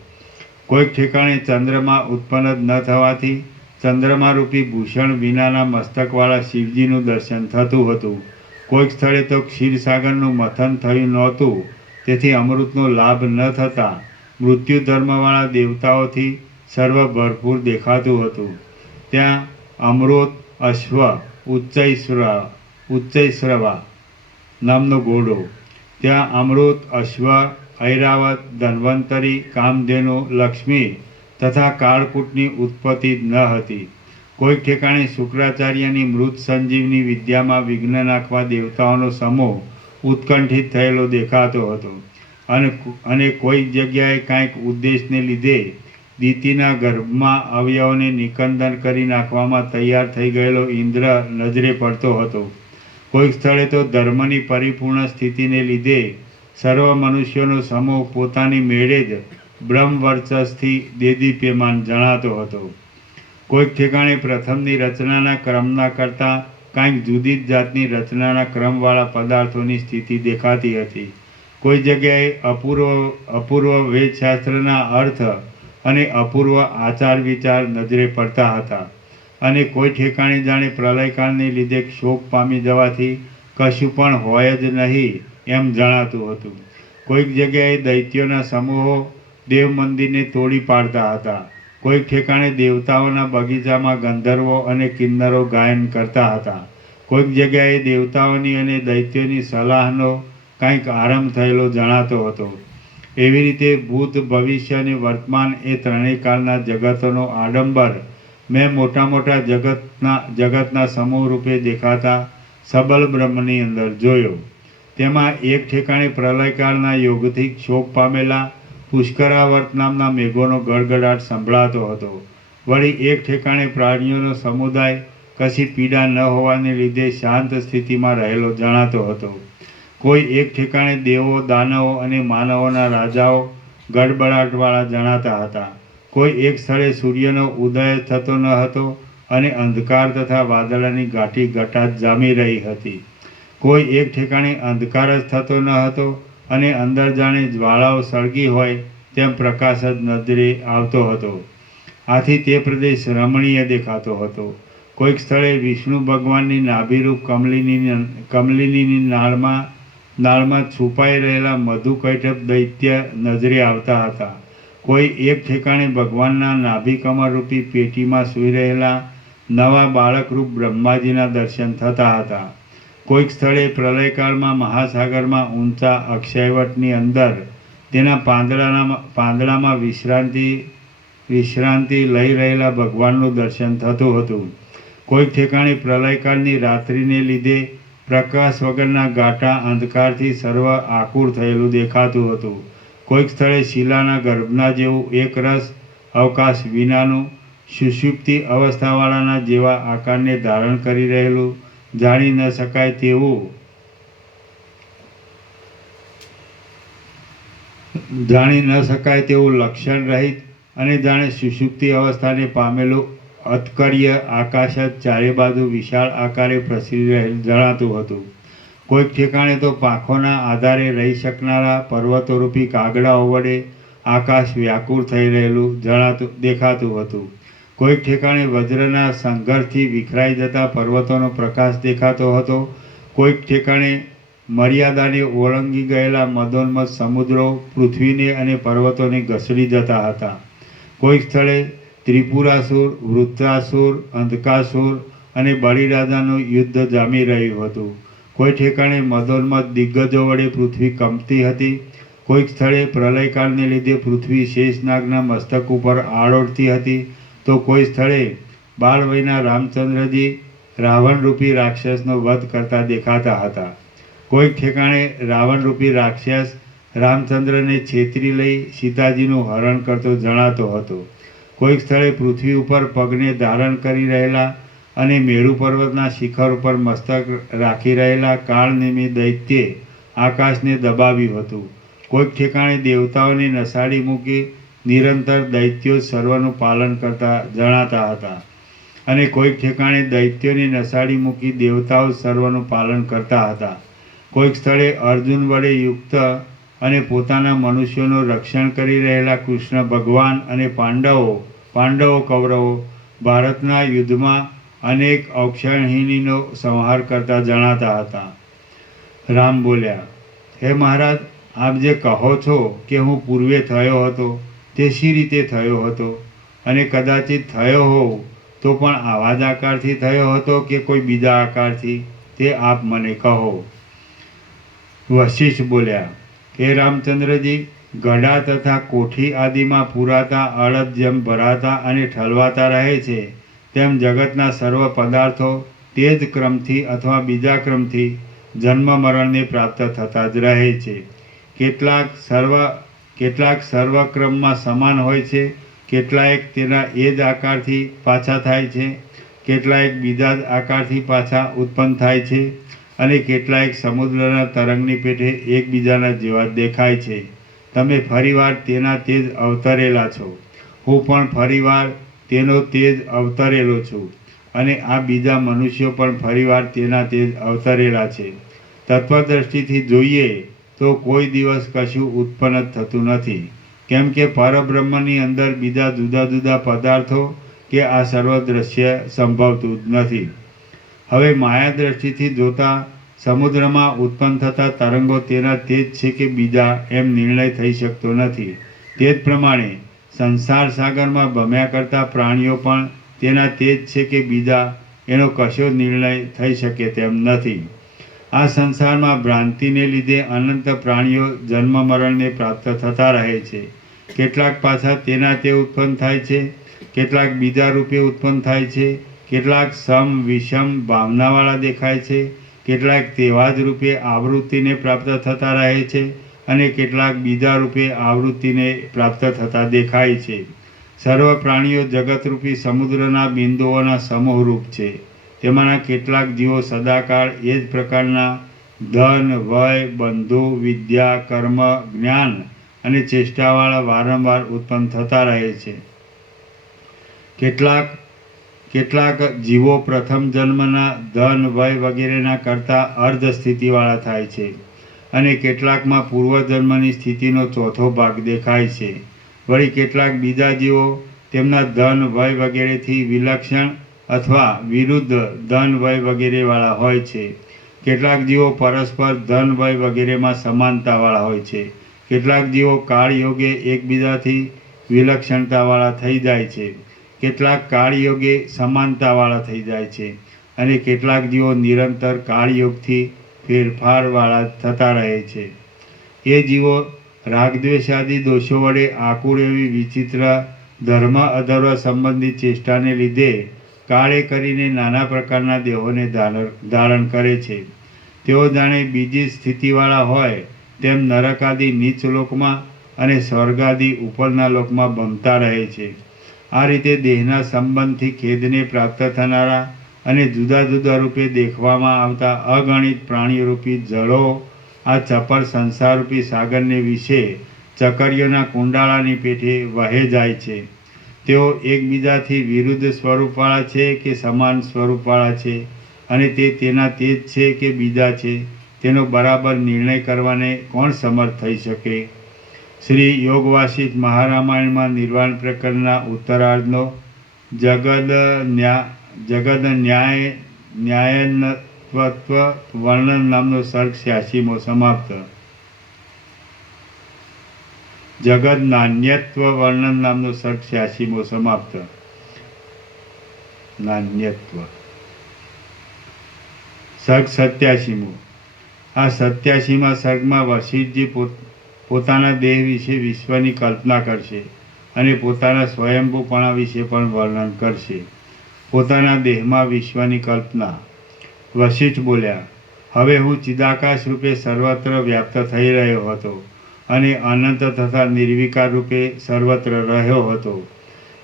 કોઈક ઠેકાણે ચંદ્રમા ઉત્પન્ન જ ન થવાથી ચંદ્રમારૂપી ભૂષણ વિનાના મસ્તકવાળા શિવજીનું દર્શન થતું હતું. કોઈક સ્થળે તો ક્ષીરસાગરનું મથન થયું નહોતું, તેથી અમૃતનો લાભ ન થતાં મૃત્યુ ધર્મવાળા દેવતાઓથી સર્વ ભરપૂર દેખાતું હતું. ત્યાં અમૃત, અશ્વ, ઉચ્ચૈશ્રવા નામનો ઘોડો, ત્યાં અમૃત, અશ્વ, ઐરાવત, ધન્વંતરી, કામધેનુ, લક્ષ્મી તથા કાળકૂટની ઉત્પત્તિ ન હતી. કોઈક ઠેકાણે શુક્રાચાર્યની મૃત સંજીવની વિદ્યામાં વિઘ્ન નાખવા દેવતાઓનો સમૂહ ઉત્કંઠિત થયેલો દેખાતો હતો અને કોઈક જગ્યાએ કાંઈક ઉદ્દેશને લીધે દીતિના ગર્ભમાં અવયવોને નિકંદન કરી નાખવામાં તૈયાર થઈ ગયેલો ઇન્દ્ર નજરે પડતો હતો. કોઈક સ્થળે તો ધર્મની પરિપૂર્ણ સ્થિતિને લીધે સર્વ મનુષ્યોનો સમૂહ પોતાની મેળે જ બ્રહ્મ વર્ચસથી દેદીપ્યમાન જણાતો હતો. કોઈક ઠેકાણે પ્રથમની રચનાના ક્રમના કરતાં કાંઈક જુદી જ જાતની રચનાના ક્રમવાળા પદાર્થોની સ્થિતિ દેખાતી હતી. કોઈ જગ્યાએ અપૂર્વ વેદશાસ્ત્રના અર્થ અને અપૂર્વ આચાર વિચાર નજરે પડતા હતા અને કોઈ ઠેકાણે જાણે પ્રલયકાળને લીધે શોક પામી જવાથી કશું પણ હોય જ નહીં એમ જણાતું હતું. કોઈક જગ્યાએ દૈત્યોના સમૂહો દેવ મંદિરને તોડી પાડતા હતા. કોઈક ઠેકાણે દેવતાઓના બગીચામાં ગંધર્વો અને કિન્નરો ગાયન કરતા હતા. કોઈક જગ્યાએ દેવતાઓની અને દૈત્યોની સલાહનો કાંઈક આરંભ થયેલો જણાતો હતો. એવી રીતે ભૂત, ભવિષ્ય અને વર્તમાન એ ત્રણેય કાળના જગતોનો આડંબર મેં મોટા મોટા જગતના સમૂહ રૂપે દેખાતા સબલ બ્રહ્મની અંદર જોયો. તેમાં એક ઠેકાણે પ્રલયકાળના યોગથી શોક પામેલા પુષ્કરાવર્ત નામના મેઘોનો ગડગડાટ સંભળાતો હતો. વળી એક ઠેકાણે પ્રાણીઓનો સમુદાય કશી પીડા ન હોવાને લીધે શાંત સ્થિતિમાં રહેલો જણાતો હતો. કોઈ એક ઠેકાણે દેવો, દાનવો અને માનવોના રાજાઓ ગડબડાટવાળા જણાતા હતા. કોઈ એક સ્થળે સૂર્યનો ઉદય થતો ન હતો અને અંધકાર તથા વાદળાની ગાંઠી ઘટાટ જામી રહી હતી. કોઈ એક ઠેકાણે અંધકાર જ થતો ન હતો અને અંદર જાણે જ્વાળાઓ સળગી હોય તેમ પ્રકાશ જ નજરે આવતો હતો. આથી તે પ્રદેશ રમણીય દેખાતો હતો. કોઈક સ્થળે વિષ્ણુ ભગવાનની નાભિરૂપ કમલિનીની નાળમાં છુપાઈ રહેલા મધુકૈટભ દૈત્ય નજરે આવતા હતા. કોઈ એક ઠેકાણે ભગવાનના નાભિકમળરૂપી પેટીમાં સૂઈ રહેલા નવા બાળકરૂપ બ્રહ્માજીના દર્શન થતા હતા. કોઈક સ્થળે પ્રલયકાળમાં મહાસાગરમાં ઊંચા અક્ષયવટની અંદર તેના પાંદડામાં વિશ્રાંતિ લઈ રહેલા ભગવાનનું દર્શન થતું હતું. કોઈક ઠેકાણે પ્રલયકાળની રાત્રિને લીધે પ્રકાશ વગરના ઘાટા અંધકારથી સર્વ આકુર થયેલું દેખાતું હતું. કોઈક સ્થળે શિલાના ગર્ભના જેવું એક રસ અવકાશ વિનાનું સુષુપ્તિ અવસ્થાવાળાના જેવા આકારને ધારણ કરી રહેલું જાણી ન શકાય તેવું લક્ષણ રહિત અને જાણે સુષુપ્તિ અવસ્થાને પામેલું અતકર્ય આકાશ જ ચારે બાજુ વિશાળ આકારે પ્રસરી રહેલ જણાતું હતું. કોઈક ઠેકાણે તો પાંખોના આધારે રહી શકનારા પર્વતોરૂપી કાગડાઓ વડે આકાશ વ્યાકુળ થઈ રહેલું દેખાતું હતું. કોઈક ઠેકાણે વજ્રના સંઘર્ષથી વિખરાઈ જતા પર્વતોનો પ્રકાશ દેખાતો હતો. કોઈક ઠેકાણે મર્યાદાને ઓળંગી ગયેલા મદોન્મત સમુદ્રો પૃથ્વીને અને પર્વતોને ઘસડી જતા હતા. કોઈક સ્થળે ત્રિપુરાસુર, વૃત્રાસુર, અંધકાસુર અને બલિરાજાનું યુદ્ધ જામી રહ્યું હતું. કોઈ ઠેકાણે મદોન્મત દિગ્ગજો વડે પૃથ્વી કંપતી હતી. કોઈક સ્થળે પ્રલયકાળને લીધે પૃથ્વી શેષનાગના મસ્તક ઉપર આળોડતી હતી. તો કોઈ સ્થળે બાળવયના રામચંદ્રજી રાવણરૂપી રાક્ષસનો વધ કરતા દેખાતા હતા. કોઈક ઠેકાણે રાવણરૂપી રાક્ષસ રામચંદ્રને છેતરી લઈ સીતાજીનું હરણ કરતો જણાતો હતો. કોઈક સ્થળે પૃથ્વી ઉપર પગને ધારણ કરી રહેલા અને મેરુ પર્વતના શિખર ઉપર મસ્તક રાખી રહેલા કાળનેમી દૈત્યે આકાશને દબાવ્યું હતું. કોઈક ઠેકાણે દેવતાઓને નસાડી મૂકી નિરંતર દૈત્યો સર્વનું પાલન કરતા જણાતા હતા અને કોઈક ઠેકાણે દૈત્યોને નસાડી મૂકી દેવતાઓ સર્વનું પાલન કરતા હતા. કોઈક સ્થળે અર્જુન વડે યુક્ત અને પોતાના મનુષ્યોનું રક્ષણ કરી રહેલા કૃષ્ણ ભગવાન અને પાંડવો કૌરવો ભારતના યુદ્ધમાં અનેક અક્ષણહિનીનો સંહાર કરતા જણાતા હતા. રામ બોલ્યા, હે મહારાજ, આપ જે કહો છો કે હું પૂર્વે થયો હતો તે શી રીતે થયો હતો અને કદાચિત થયો હોઉં તો પણ આવા જ આકારથી થયો હતો કે કોઈ બીજા આકારથી તે આપ મને કહો. વશિષ્ઠ બોલ્યા, હે રામચંદ્રજી, ગડા તથા કોઠી આદિમાં પુરાતા અડદ જેમ ભરાતા અને ઠલવાતા રહે છે તેમ જગતના સર્વ પદાર્થો તે જ ક્રમથી અથવા બીજા ક્રમથી જન્મ મરણને પ્રાપ્ત થતા જ રહે છે. કેટલાક સર્વક્રમમાં સમાન હોય છે, કેટલાક તેના એ જ આકારથી પાછા થાય છે, કેટલાક બીજા જ આકારથી પાછા ઉત્પન્ન થાય છે અને કેટલાક સમુદ્રના તરંગની પેઠે એકબીજાના જેવા દેખાય છે. તમે ફરીવાર તેના તે જ અવતરેલા છો. હું પણ ફરીવાર તેનો તે જ અવતરેલો છું અને આ બીજા મનુષ્યો પણ ફરીવાર તેના તે જ અવતરેલા છે. તત્વદ્રષ્ટિથી જોઈએ તો કોઈ દિવસ કશું ઉત્પન્ન જ થતું નથી, કેમ કે પરબ્રહ્મની અંદર બીજા જુદા જુદા પદાર્થો કે આ સર્વ દ્રશ્ય સંભવતું જ નથી. હવે માયા દ્રષ્ટિથી જોતા સમુદ્રમાં ઉત્પન્ન થતા તરંગો તેના તે જ છે કે બીજા એમ નિર્ણય થઈ શકતો નથી. તે જ પ્રમાણે સંસાર સાગરમાં ભમ્યા કરતા પ્રાણીઓ પણ તેના તે જ છે કે બીજા એનો કશો નિર્ણય થઈ શકે તેમ નથી. આ સંસારમાં ભ્રાંતિને લીધે અનંત પ્રાણીઓ જન્મ મરણને પ્રાપ્ત થતા રહે છે. કેટલાક પાછા તેના તે ઉત્પન્ન થાય છે, કેટલાક બીજા રૂપે ઉત્પન્ન થાય છે, કેટલાક સમ વિષમ ભાવનાવાળા દેખાય છે, કેટલાક તેવા જ રૂપે આવૃત્તિને પ્રાપ્ત થતા રહે છે અને કેટલાક બીજા રૂપે આવૃત્તિને પ્રાપ્ત થતા દેખાય છે. સર્વ પ્રાણીઓ જગતરૂપી સમુદ્રના બિંદુઓના સમૂહરૂપ છે. તેમાંના કેટલાક જીવો સદાકાળ એ જ પ્રકારના ધન, વય, બંધુ, વિદ્યા, કર્મ, જ્ઞાન અને ચેષ્ટાવાળા વારંવાર ઉત્પન્ન થતા રહે છે. કેટલાક જીવો પ્રથમ જન્મના ધન, વય વગેરેના કરતાં અર્ધ સ્થિતિવાળા થાય છે અને કેટલાકમાં પૂર્વજન્મની સ્થિતિનો ચોથો ભાગ દેખાય છે. વળી કેટલાક બીજા જીવો તેમના ધન, વય વગેરેથી વિલક્ષણ અથવા વિરુદ્ધ ધન, વય વગેરેવાળા હોય છે. કેટલાક જીવો પરસ્પર ધન, વય વગેરેમાં સમાનતાવાળા હોય છે. કેટલાક જીવો કાળયોગે એકબીજાથી વિલક્ષણતાવાળા થઈ જાય છે, કેટલાક કાળયોગે સમાનતાવાળા થઈ જાય છે અને કેટલાક જીવો નિરંતર કાળયોગથી ફેરફારવાળા થતા રહે છે. એ જીવો રાગદ્વેષાદિ દોષો વડે આકુળ એવી વિચિત્ર ધર્મ અધર્મ સંબંધી ચેષ્ટાને લીધે કાળે કરીને નાના પ્રકારના દેહોને ધારણ કરે છે. તેઓ જાણે બીજી સ્થિતિવાળા હોય તેમ નરકાદિ નીચ લોકમાં અને સ્વર્ગાદિ ઉપરના લોકમાં ભમતા રહે છે. આ રીતે દેહના સંબંધથી ખેદને પ્રાપ્ત થનારા અને જુદા જુદા રૂપે દેખવામાં આવતા અગણિત પ્રાણીરૂપી જળો આ ચપળ સંસારરૂપી સાગરને વિશે ચકરીઓના કુંડાળાની પેઠે વહે જાય છે. તેઓ એકબીજાથી વિરુદ્ધ સ્વરૂપવાળા છે કે સમાન સ્વરૂપવાળા છે અને તે તેના તે જ છે કે બીજા છે તેનો બરાબર નિર્ણય કરવાને કોણ સમર્થ થઈ શકે? શ્રી યોગવાસિષ્ઠ મહારામાયણમાં નિર્વાણ પ્રકરણના ઉત્તરાર્ધનો જગદ ન્યાયનત્વ વર્ણન નામનો સર્ગ 86મો સમાપ્ત. જગદ નાન્યત્વ વર્ણન નામનો સર્ગ 86મો સમાપ્ત. નાન્યત્વ સર્ગ 87મો. આ 87મા સર્ગમાં વશિષ્ઠજી પોતાના દેહ વિશે વિશ્વની કલ્પના કરશે અને પોતાના સ્વયંભૂપણા વિશે પણ વર્ણન કરશે. પોતાના દેહમાં વિશ્વની કલ્પના. વશિષ્ઠ બોલ્યા, હવે હું ચિદાકાશ રૂપે સર્વત્ર વ્યાપ્ત થઈ રહ્યો હતો અને અનંત તથા નિર્વિકાર રૂપે સર્વત્ર રહ્યો હતો.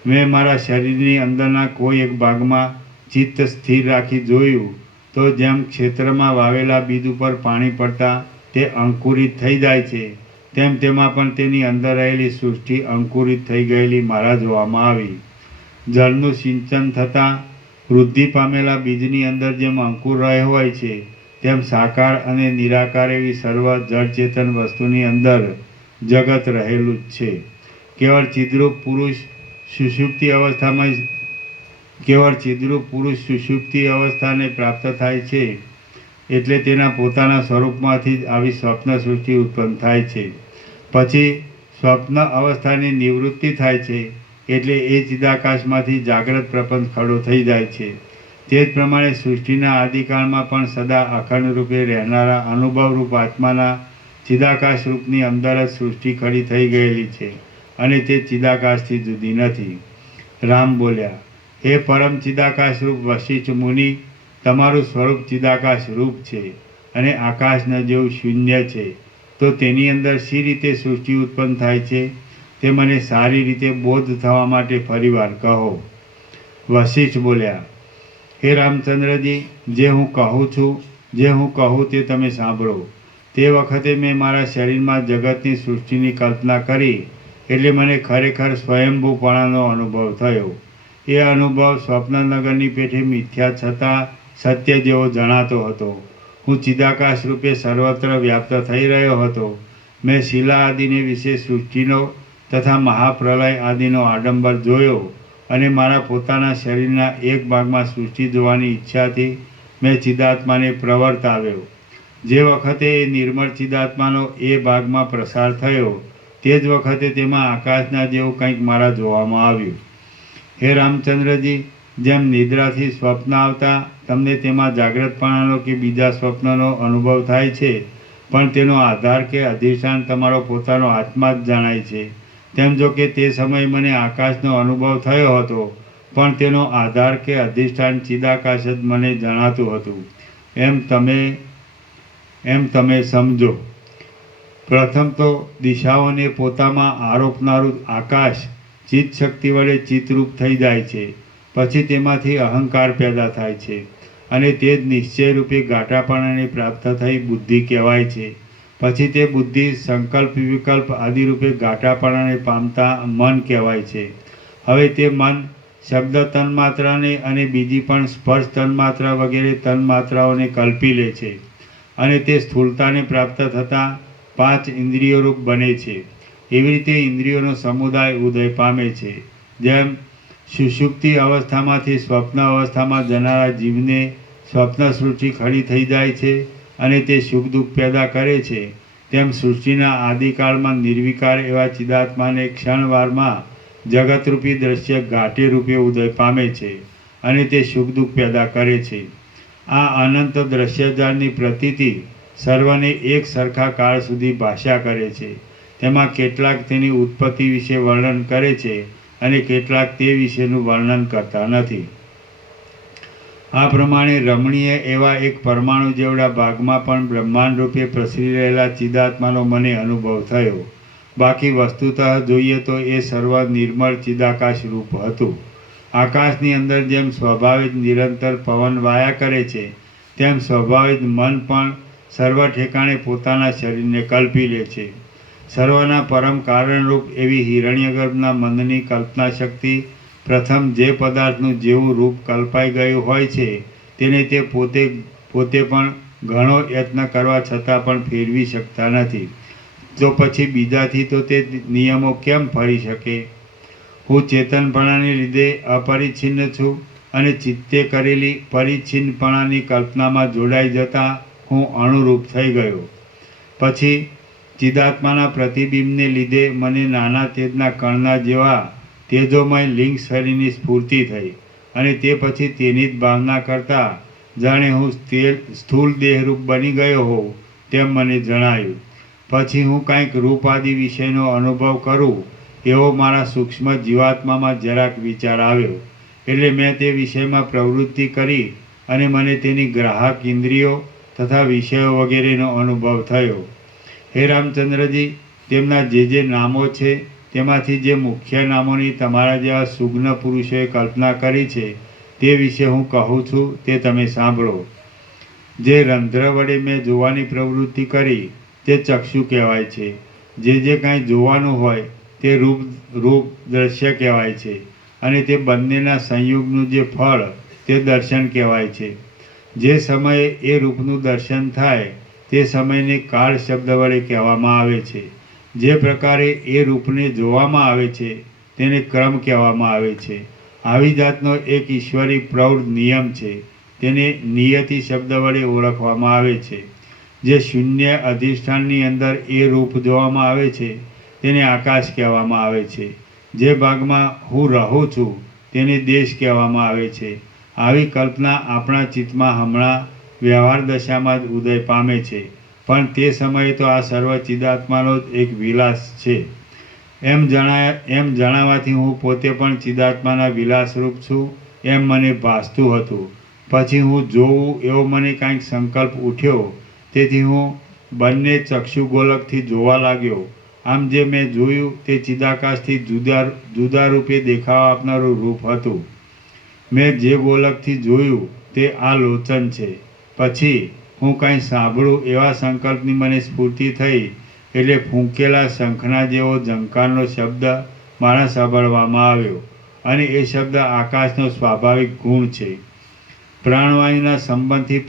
મેં મારા શરીરની અંદરના કોઈ એક ભાગમાં ચિત્ત સ્થિર રાખી જોયું તો જેમ ક્ષેત્રમાં વાવેલા બીજ ઉપર પાણી પડતા તે અંકુરિત થઈ જાય છે તેમ તેમાં પણ તેની અંદર રહેલી સૃષ્ટિ અંકુરિત થઈ ગયેલી મારા જોવામાં આવી. જળનું સિંચન થતાં વૃદ્ધિ પામેલા બીજની અંદર જેમ અંકુર રહ્યો હોય છે તેમ સાકાર અને નિરાકાર એવી સર્વ જળચેતન વસ્તુની અંદર જગત રહેલું જ છે. કેવળ ચિદ્રૂપ પુરુષ સુષુપ્તિ અવસ્થાને પ્રાપ્ત થાય છે એટલે તેના પોતાના સ્વરૂપમાંથી જ આવી સ્વપ્ન સૃષ્ટિ ઉત્પન્ન થાય છે. પછી સ્વપ્ન અવસ્થાની નિવૃત્તિ થાય છે એટલે એ ચિદાકાશમાંથી જાગ્રત પ્રપંચ ખડો થઈ જાય છે. તે જ પ્રમાણે સૃષ્ટિના આદિકાળમાં પણ સદા અખંડ રૂપે રહેનારા અનુભવરૂપ આત્માના ચિદાકાશ રૂપની અંદર જ સૃષ્ટિ ખડી થઈ ગયેલી છે અને તે ચિદાકાશથી જુદી નથી. રામ બોલ્યા, હે પરમ ચિદાકાશ રૂપ વશિષ્ઠ મુનિ, તમારું સ્વરૂપ ચિદાકાશ રૂપ છે અને આકાશના જેવું શૂન્ય છે, તો તેની અંદર શી રીતે સૃષ્ટિ ઉત્પન્ન થાય છે તે મને સારી રીતે બોધ થવા માટે ફરીવાર કહો. વશિષ્ઠ બોલ્યા, હે રામચંદ્રજી, જે હું કહું તે તમે સાંભળો. તે વખતે મેં મારા શરીરમાં જગતની સૃષ્ટિની કલ્પના કરી એટલે મને ખરેખર સ્વયંભૂપણાનો અનુભવ થયો. એ અનુભવ સ્વપ્નનગરની પેઠે મિથ્યા છતાં સત્ય જેવો જણાતો હતો. હું ચિદાકાશ રૂપે સર્વત્ર વ્યાપ્ત થઈ રહ્યો હતો. મેં શિલા આદિને વિશે સૃષ્ટિનો તથા મહાપ્રલય આદિનો આડંબર જોયો અને મારા પોતાના શરીરના એક ભાગમાં સૃષ્ટિ જોવાની ઈચ્છાથી મેં ચિદાત્માને પ્રવર્તાવ્યો. જે વખતે એ નિર્મળ ચિદાત્માનો એ ભાગમાં પ્રસાર થયો તે જ વખતે તેમાં આકાશના જેવું કંઈક મારા જોવામાં આવ્યું. હે રામચંદ્રજી, જેમ નિદ્રાથી સ્વપ્ન આવતા તમને તેમાં જાગ્રતપણાનો કે બીજા સ્વપ્નનો અનુભવ થાય છે, પણ તેનો આધાર કે અધિષ્ઠાન તમારો પોતાનો આત્મા જ જણાય છે, તેમ જો કે તે સમયે મને આકાશનો અનુભવ થયો હતો, પણ તેનો આધાર કે અધિષ્ઠાન ચિદાકાશ જ મને જણાતું હતું. એમ તમે સમજો. પ્રથમ તો દિશાઓને પોતામાં આરોપનારું આકાશ ચિત્ત શક્તિ વડે ચિત્તરૂપ થઈ જાય છે. પછી તેમાંથી અહંકાર પેદા થાય છે અને તે જ નિશ્ચય રૂપે ગાંઠાપણાને પ્રાપ્ત થઈ બુદ્ધિ કહેવાય છે. પછી તે બુદ્ધિ સંકલ્પ વિકલ્પ આદિ રૂપે ગાંઠાપણાને પામતા મન કહેવાય છે. હવે તે મન શબ્દ તન્માત્રાને અને બીજી પણ સ્પર્શ તન્માત્રા વગેરે તન્માત્રાઓને કલ્પી લે છે અને તે સ્થૂળતાને પ્રાપ્ત થતાં 5 ઇન્દ્રિયો રૂપ બને છે. એવી રીતે ઇન્દ્રિયોનો સમુદાય ઉદય પામે છે. જેમ સુષુપ્તિ અવસ્થામાંથી સ્વપ્ન અવસ્થામાં જનારા જીવને સ્વપ્ન સૃષ્ટિ ખડી થઈ જાય છે અને તે સુખ દુઃખ પેદા કરે છે, તેમ સૃષ્ટિના આદિકાળમાં નિર્વિકાર એવા ચિદાત્માને ક્ષણવારમાં જગતરૂપી દ્રશ્ય ઘાટે રૂપે ઉદય પામે છે અને તે સુખ દુઃખ પેદા કરે છે. આ અનંત દ્રશ્યજાળની પ્રતીતિ સર્વને એક સરખા કાળ સુધી ભાષ્યા કરે છે. તેમાં કેટલાક તેની ઉત્પત્તિ વિશે વર્ણન કરે છે અને કેટલાક તે વિશેનું વર્ણન કરતા નથી. આ પ્રમાણે રમણીય એવા એક પરમાણુ જેવડા ભાગમાં પણ બ્રહ્માંડ રૂપે પ્રસરી રહેલા ચિદાત્માનો મને અનુભવ થયો. બાકી વસ્તુતઃ જોઈએ તો એ સર્વ નિર્મળ ચિદાકાશ રૂપ હતું. આકાશની અંદર જેમ સ્વભાવે જ નિરંતર પવન વાયા કરે છે, તેમ સ્વભાવે જ મન પણ સર્વ ઠેકાણે પોતાના શરીરને કલ્પી લે છે. સર્વના પરમ કારણરૂપ એવી હિરણ્યગર્ભના મનની કલ્પના શક્તિ પ્રથમ જે પદાર્થનું જેવું રૂપ કલ્પાઈ ગયું હોય છે તેને તે પોતે પણ ઘણો યત્ન કરવા છતાં પણ ફેરવી શકતા નથી. તો પછી બીજાથી તો તે નિયમો કેમ ફરી શકે? હું ચેતનપણાને લીધે અપરિચ્છિન્ન છું અને ચિત્તે કરેલી પરિચ્છિન્નપણાની કલ્પનામાં જોડાઈ જતાં હું અણુરૂપ થઈ ગયો. પછી ચિદાત્માના પ્રતિબિંબને લીધે મને નાના તેજના કણના જેવા તેજોમય લિંગ શરીરની સ્ફૂર્તિ થઈ અને તે પછી તેની જ ભાવના કરતાં જાણે હું સ્થૂળ દેહરૂપ બની ગયો હોઉં તેમ મને જણાયું. પછી હું કાંઈક રૂપ આદિ વિષયનો અનુભવ કરું એવો મારા સૂક્ષ્મ જીવાત્મામાં જરાક વિચાર આવ્યો. એટલે મેં તે વિષયમાં પ્રવૃત્તિ કરી અને મને તેની ગ્રાહક ઇન્દ્રિયો તથા વિષયો વગેરેનો અનુભવ થયો. હે રામચંદ્રજી, તેમના જે નામો છે તેમાંથી જે મુખ્ય નામોની તમારા જેવા સુગ્ન પુરુષોએ કલ્પના કરી છે તે વિશે હું કહું છું તે તમે સાંભળો. જે રંધ્ર વડે મેં જોવાની પ્રવૃત્તિ કરી તે ચક્ષુ કહેવાય છે. જે કાંઈ જોવાનું હોય તે રૂપ દ્રશ્ય કહેવાય છે અને તે બંનેના સંયોગનું જે ફળ તે દર્શન કહેવાય છે. જે સમયે એ રૂપનું દર્શન થાય તે સમયને કાળ શબ્દ વડે કહેવામાં આવે છે. જે પ્રકારે એ રૂપને જોવામાં આવે છે તેને ક્રમ કહેવામાં આવે છે. આવી જાતનો એક ઈશ્વરી પ્રૌઢ નિયમ છે, તેને નિયતિ શબ્દ વડે ઓળખવામાં આવે છે. જે શૂન્ય અધિષ્ઠાનની અંદર એ રૂપ જોવામાં આવે છે તેને આકાશ કહેવામાં આવે છે. જે ભાગમાં હું રહું છું તેને દેશ કહેવામાં આવે છે. આવી કલ્પના આપણા ચિત્તમાં હમણાં વ્યવહાર દશામાં જ ઉદય પામે છે, પણ તે સમયે તો આ સર્વ ચિદાત્માનો જ એક વિલાસ છે. એમ જણાવવાથી હું પોતે પણ ચિદાત્માના વિલાસરૂપ છું એમ મને ભાસતું હતું. પછી હું જોઉં એવો મને કાંઈક સંકલ્પ ઉઠ્યો, તેથી હું બંને ચક્ષુ ગોલકથી જોવા લાગ્યો. આમ જે મેં જોયું તે ચિદાકાશથી જુદા રૂપે દેખાવા આપનારું રૂપ હતું. મેં જે ગોલકથી જોયું તે આ લોચન છે. પછી હું કાંઈ સાંભળું એવા સંકલ્પની મને સ્ફૂર્તિ થઈ, એટલે ફૂંકેલા શંખના જેવો ઝંકારનો શબ્દ મારા સાંભળવામાં આવ્યો અને એ શબ્દ આકાશનો સ્વાભાવિક ગુણ છે. પ્રાણવાયુના સંબંધથી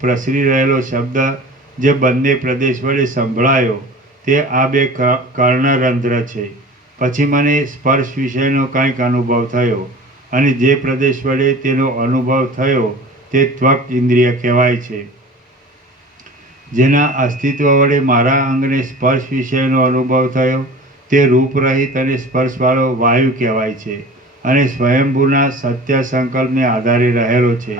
પ્રસરી રહેલો શબ્દ જે બંને પ્રદેશ વડે સંભળાયો તે આ બે કર્ણરંધ્ર છે. પછી મને સ્પર્શ વિષયનો કાંઈક અનુભવ થયો અને જે પ્રદેશ વડે તેનો અનુભવ થયો તે ત્વક ઇન્દ્રિય કહેવાય છે. જેના અસ્તિત્વ વડે મારા અંગને સ્પર્શ વિષયનો અનુભવ થયો તે રૂપરહિત અને સ્પર્શવાળો વાયુ કહેવાય છે અને સ્વયંભૂના સત્ય સંકલ્પને આધારે રહેલો છે.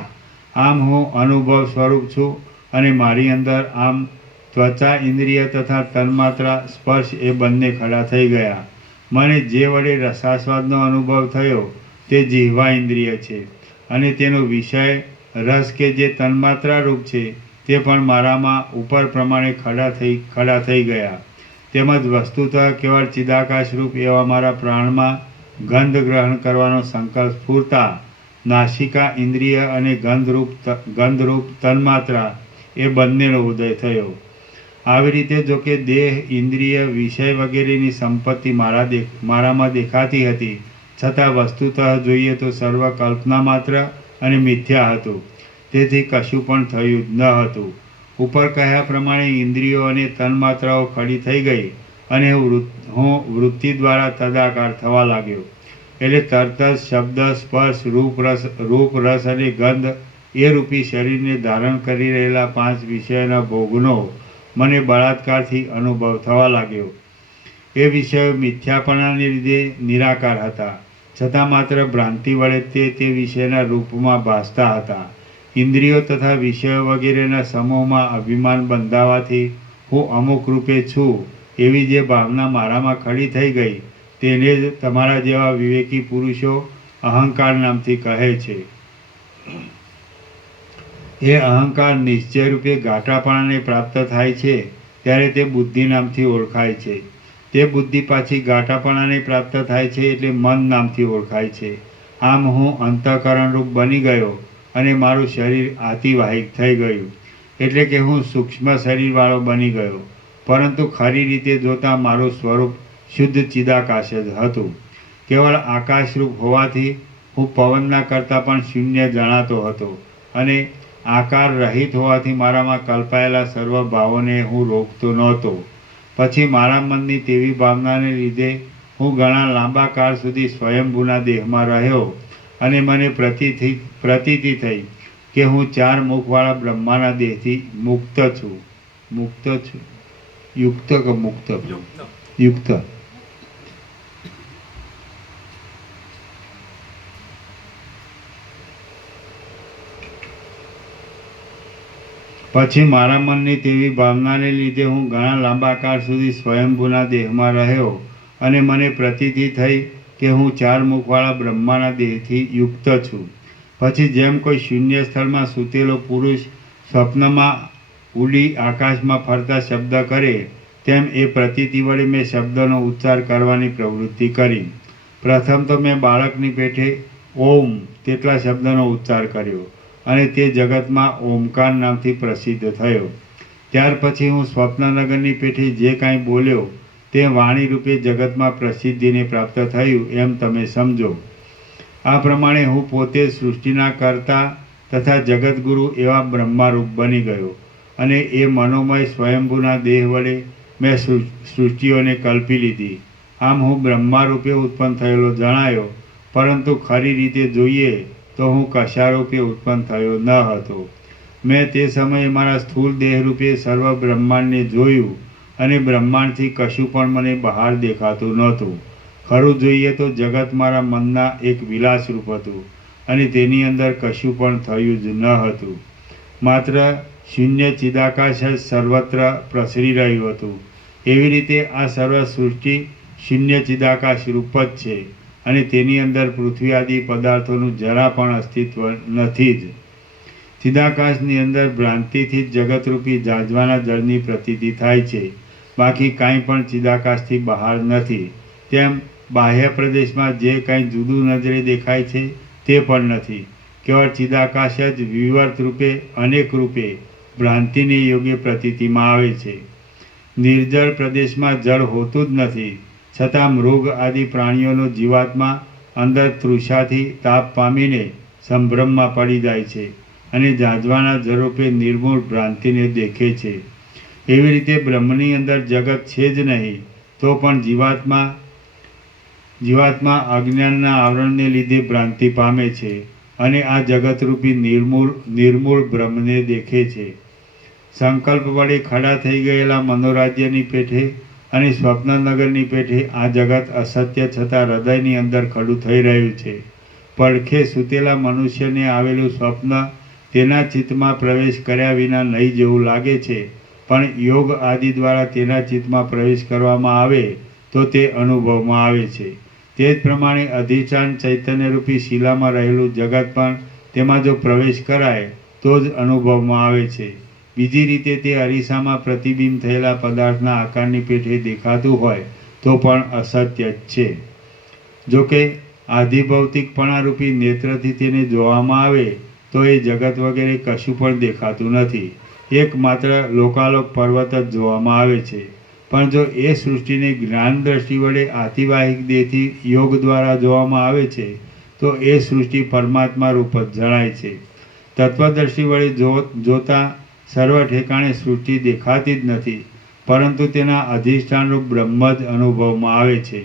આમ હું અનુભવ સ્વરૂપ છું અને મારી અંદર આમ ત્વચા ઇન્દ્રિય તથા તન્માત્રા સ્પર્શ એ બંને ખડા થઈ ગયા મને જે વડે રસાસ્વાદનો અનુભવ થયો તે જીહવા ઇન્દ્રિય છે, અને તેનો વિષય રસ કે જે તન્માત્રા રૂપ છે તે પણ મારામાં ઉપર પ્રમાણે ખડા થઈ ગયા. તેમજ વસ્તુતઃ કેવળ ચિદાકાશ રૂપ એવા મારા પ્રાણમાં ગંધ ગ્રહણ કરવાનો સંકલ્પ સ્ફૂરતા નાસિકા ઇન્દ્રિય અને ગંધરૂપ તન્માત્રા એ બંનેનો ઉદય થયો. આવી રીતે જો કે દેહ, ઇન્દ્રિય, વિષય વગેરેની સંપત્તિ મારામાં દેખાતી હતી, છતાં વસ્તુતઃ જોઈએ તો સર્વ કલ્પના માત્ર અને મિથ્યા હતું. તેથી કશું પણ થયું જ ન હતું. ઉપર કહ્યા પ્રમાણે ઇન્દ્રિયો અને તન્માત્રાઓ ખડી થઈ ગઈ અને હું વૃત્તિ દ્વારા તદાકાર થવા લાગ્યો. એટલે તરત જ શબ્દ, સ્પર્શ, રૂપ, રસ અને ગંધ એ રૂપી શરીરને ધારણ કરી રહેલા 5 વિષયોના ભોગનો મને બળાત્કારથી અનુભવ થવા લાગ્યો. એ વિષયો મિથ્યાપણાને લીધે નિરાકાર હતા, છતાં માત્ર ભ્રાંતિ વડે તે વિષયના રૂપમાં ભાસતા હતા. ઇન્દ્રિયો તથા વિષયો વગેરેના સમૂહમાં અભિમાન બંધાવાથી હું અમુક રૂપે છું એવી જે ભાવના મારામાં ખડી થઈ ગઈ તેને જ તમારા જેવા વિવેકી પુરુષો અહંકાર નામથી કહે છે. એ અહંકાર નિશ્ચય રૂપે ઘાટાપણાને પ્રાપ્ત થાય છે ત્યારે તે બુદ્ધિ નામથી ઓળખાય છે. તે બુદ્ધિ પાછી ઘાટાપણાને પ્રાપ્ત થાય છે એટલે મન નામથી ઓળખાય છે. આમ હું અંતઃકરણ રૂપ બની ગયો અને મારું શરીર આતિવાહિક થઈ ગયું, એટલે કે હું સૂક્ષ્મ શરીરવાળો બની ગયો. પરંતુ ખરી રીતે જોતાં મારું સ્વરૂપ શુદ્ધ ચિદાકાશ જ હતું. કેવળ આકાશરૂપ હોવાથી હું પવનના કરતાં પણ શૂન્ય જણાતો હતો, અને આકાર રહિત હોવાથી મારામાં કલ્પાયેલા સર્વ ભાવોને હું રોકતો નહોતો. પછી મારા મનની તેવી ભાવનાને લીધે હું ઘણા લાંબા કાળ સુધી સ્વયંભૂના દેહમાં રહ્યો, અને મને પ્રતીતિ થઈ કે હું 4 મુખવાળા બ્રહ્માના દેહથી મુક્ત છું. યુક્ત. પછી મારા મનની તેવી ભાવનાને લીધે હું ઘણા લાંબા કાળ સુધી સ્વયંભૂના દેહમાં રહ્યો, અને મને પ્રતીતિ થઈ કે હું 4 મુખવાળા બ્રહ્માના દેહથી યુક્ત છું. પછી જેમ કોઈ શૂન્ય સ્થળમાં સૂતેલો પુરુષ સ્વપ્નમાં ઉડી આકાશમાં ફરતા શબ્દ કરે, તેમ એ પ્રતીતિ વડે મેં શબ્દનો ઉચ્ચાર કરવાની પ્રવૃત્તિ કરી. પ્રથમ તો મેં બાળકની પેઠે ઓમ તેટલા શબ્દનો ઉચ્ચાર કર્યો, અને તે જગતમાં ઓમકાર નામથી પ્રસિદ્ધ થયો. ત્યાર પછી હું સ્વપ્નનગરની પેઠે જે કાંઈ બોલ્યો તે વાણી રૂપે જગતમાં પ્રસિદ્ધિને પ્રાપ્ત થયું એમ તમે સમજો. આ પ્રમાણે હું પોતે સૃષ્ટિના કર્તા તથા જગતગુરુ એવા બ્રહ્મારૂપ બની ગયો, અને એ મનોમય સ્વયંભૂના દેહ વડે મેં સૃષ્ટિઓને કલ્પી લીધી. આમ હું બ્રહ્મારૂપે ઉત્પન્ન થયેલો જણાયો, પરંતુ ખરી રીતે જોઈએ તો હું કશારૂપે ઉત્પન્ન થયો ન હતો. મેં તે સમયે મારા સ્થૂળ દેહરૂપે સર્વ બ્રહ્માંડને જોયું, અને બ્રહ્માંડથી કશું પણ મને બહાર દેખાતું નહોતું. ખરું જોઈએ તો જગત મારા મનના એક વિલાસરૂપ હતું, અને તેની અંદર કશું પણ થયું જ ન હતું. માત્ર શૂન્ય ચિદાકાશ જ સર્વત્ર પ્રસરી રહ્યું હતું. એવી રીતે આ સર્વ સૃષ્ટિ શૂન્ય ચિદાકાશ રૂપ જ છે, અને તેની અંદર પૃથ્વી આદિ પદાર્થોનું જરા પણ અસ્તિત્વ નથી જ. ચિદાકાશની અંદર ભ્રાંતિથી જ જગતરૂપી જાજવાના જળની પ્રતીતિ થાય છે, બાકી કાંઈ પણ ચિદાકાશથી બહાર નથી. તેમ બાહ્ય પ્રદેશમાં જે કાંઈ જુદું નજરે દેખાય છે તે પણ નથી. કેવળ ચિદાકાશ જ વિવર્ત રૂપે અનેક રૂપે ભ્રાંતિને યોગ્ય પ્રતીતિમાં આવે છે. નિર્જળ પ્રદેશમાં જળ હોતું જ નથી, છતાં મૃગ આદિ પ્રાણીઓનો જીવાત્મા અંદર તૃષાથી તાપ પામીને સંભ્રમમાં પડી જાય છે, અને જાજવાના જળરૂપે નિર્મૂળ ભ્રાંતિને દેખે છે. એવી રીતે બ્રહ્મની અંદર જગત છે જ નહીં, તો પણ જીવાત્મા અજ્ઞાનના આવરણને લીધે ભ્રાંતિ પામે છે, અને આ જગતરૂપી નિર્મૂળ બ્રહ્મને દેખે છે. સંકલ્પ વડે ખડા થઈ ગયેલા મનોરાજ્યની પેઠે અને સ્વપ્નનગરની પેઠે આ જગત અસત્ય છતાં હૃદયની અંદર ખડું થઈ રહ્યું છે. પડખે સૂતેલા મનુષ્યને આવેલું સ્વપ્ન તેના ચિત્તમાં પ્રવેશ કર્યા વિના નહીં જેવું લાગે છે, પણ યોગ આદિ દ્વારા તેના ચિત્તમાં પ્રવેશ કરવામાં આવે તો તે અનુભવમાં આવે છે. તે જ પ્રમાણે અધિષ્ઠાન ચૈતન્યરૂપી શિલામાં રહેલું જગત પણ તેમાં જો પ્રવેશ કરાય તો જ અનુભવમાં આવે છે. બીજી રીતે તે અરીસામાં પ્રતિબિંબ થયેલા પદાર્થના આકારની પેઠે દેખાતું હોય તો પણ અસત્ય જ છે. જોકે આધિભૌતિકપણારૂપી નેત્રથી તેને જોવામાં આવે તો એ જગત વગેરે કશું પણ દેખાતું નથી. એકમાત્ર લોકાલોક પર્વત જ જોવામાં આવે છે. પણ જો એ સૃષ્ટિને જ્ઞાન દ્રષ્ટિ વડે આતિવાહિક દેહથી યોગ દ્વારા જોવામાં આવે છે તો એ સૃષ્ટિ પરમાત્મા રૂપ જ જણાય છે. તત્વદ્રષ્ટિ વડે જોતા સર્વ ઠેકાણે સૃષ્ટિ દેખાતી જ નથી, પરંતુ તેના અધિષ્ઠાનરૂપ બ્રહ્મ જ અનુભવમાં આવે છે.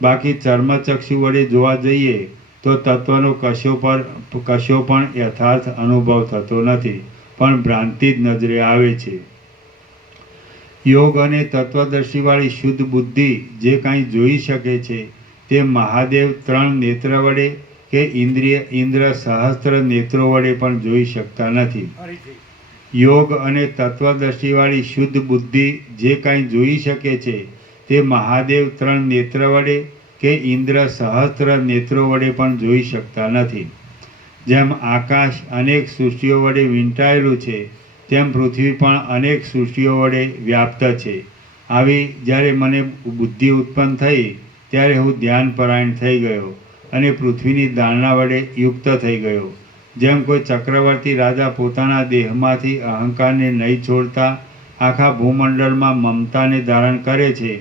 બાકી ચર્મચક્ષુ વડે જોવા જઈએ તો તત્વનો કશો પણ યથાર્થ અનુભવ થતો નથી, પણ ભ્રાંતિ જ નજરે આવે છે. યોગ અને તત્વદર્શીવાળી શુદ્ધ બુદ્ધિ જે કાંઈ જોઈ શકે છે તે મહાદેવ 3 નેત્ર વડે કે ઇન્દ્ર સહસ્ત્ર નેત્રો વડે પણ જોઈ શકતા નથી. યોગ અને તત્વદર્શીવાળી શુદ્ધ બુદ્ધિ જે કાંઈ જોઈ શકે છે તે મહાદેવ 3 નેત્ર વડે કે ઇન્દ્ર સહસ્ત્ર નેત્રો વડે પણ જોઈ શકતા નથી. જેમ આકાશ અનેક સૃષ્ટિઓ વડે વીંટાયેલું છે તેમ પૃથ્વી પણ અનેક સૃષ્ટિઓ વડે વ્યાપ્ત છે. આવી જ્યારે મને બુદ્ધિ ઉત્પન્ન થઈ ત્યારે હું ધ્યાનપરાયણ થઈ ગયો અને પૃથ્વીની દાળના વડે યુક્ત થઈ ગયો. જેમ કોઈ ચક્રવર્તી રાજા પોતાના દેહમાંથી અહંકારને નહીં છોડતા આખા ભૂમંડળમાં મમતાને ધારણ કરે છે,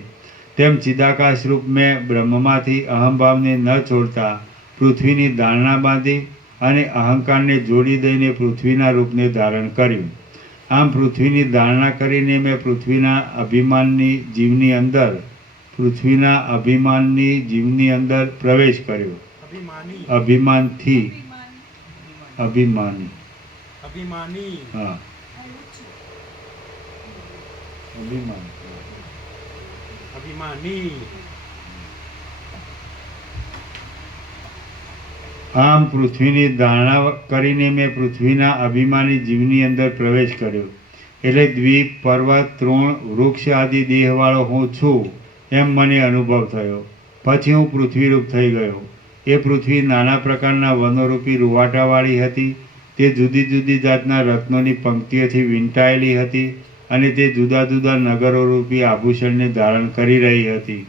તેમ ચિદાકાશરૂપ મેં બ્રહ્મમાંથી અહંભાવને ન છોડતા પૃથ્વીની દાળના બાંધી અને અહંકારને જોડી દઈને પૃથ્વીના રૂપને ધારણ કર્યું. આમ પૃથ્વીની ધારણા કરીને મેં પૃથ્વીના અભિમાનની જીવની અંદર પ્રવેશ કર્યો. અભિમાની હા અભિમાની. આમ પૃથ્વીની ધારણા કરીને મેં પૃથ્વીના અભિમાની જીવની અંદર પ્રવેશ કર્યો. એટલે દ્વીપ, પર્વત, તૃણ, વૃક્ષ આદિ દેહવાળો હું છું એમ મને અનુભવ થયો. પછી હું પૃથ્વીરૂપ થઈ ગયો. એ પૃથ્વી નાના પ્રકારના વનોરૂપી રૂવાટાવાળી હતી. તે જુદી જુદી જાતના રત્નોની પંક્તિઓથી વીંટાયેલી હતી અને તે જુદા જુદા નગરોરૂપી આભૂષણને ધારણ કરી રહી હતી.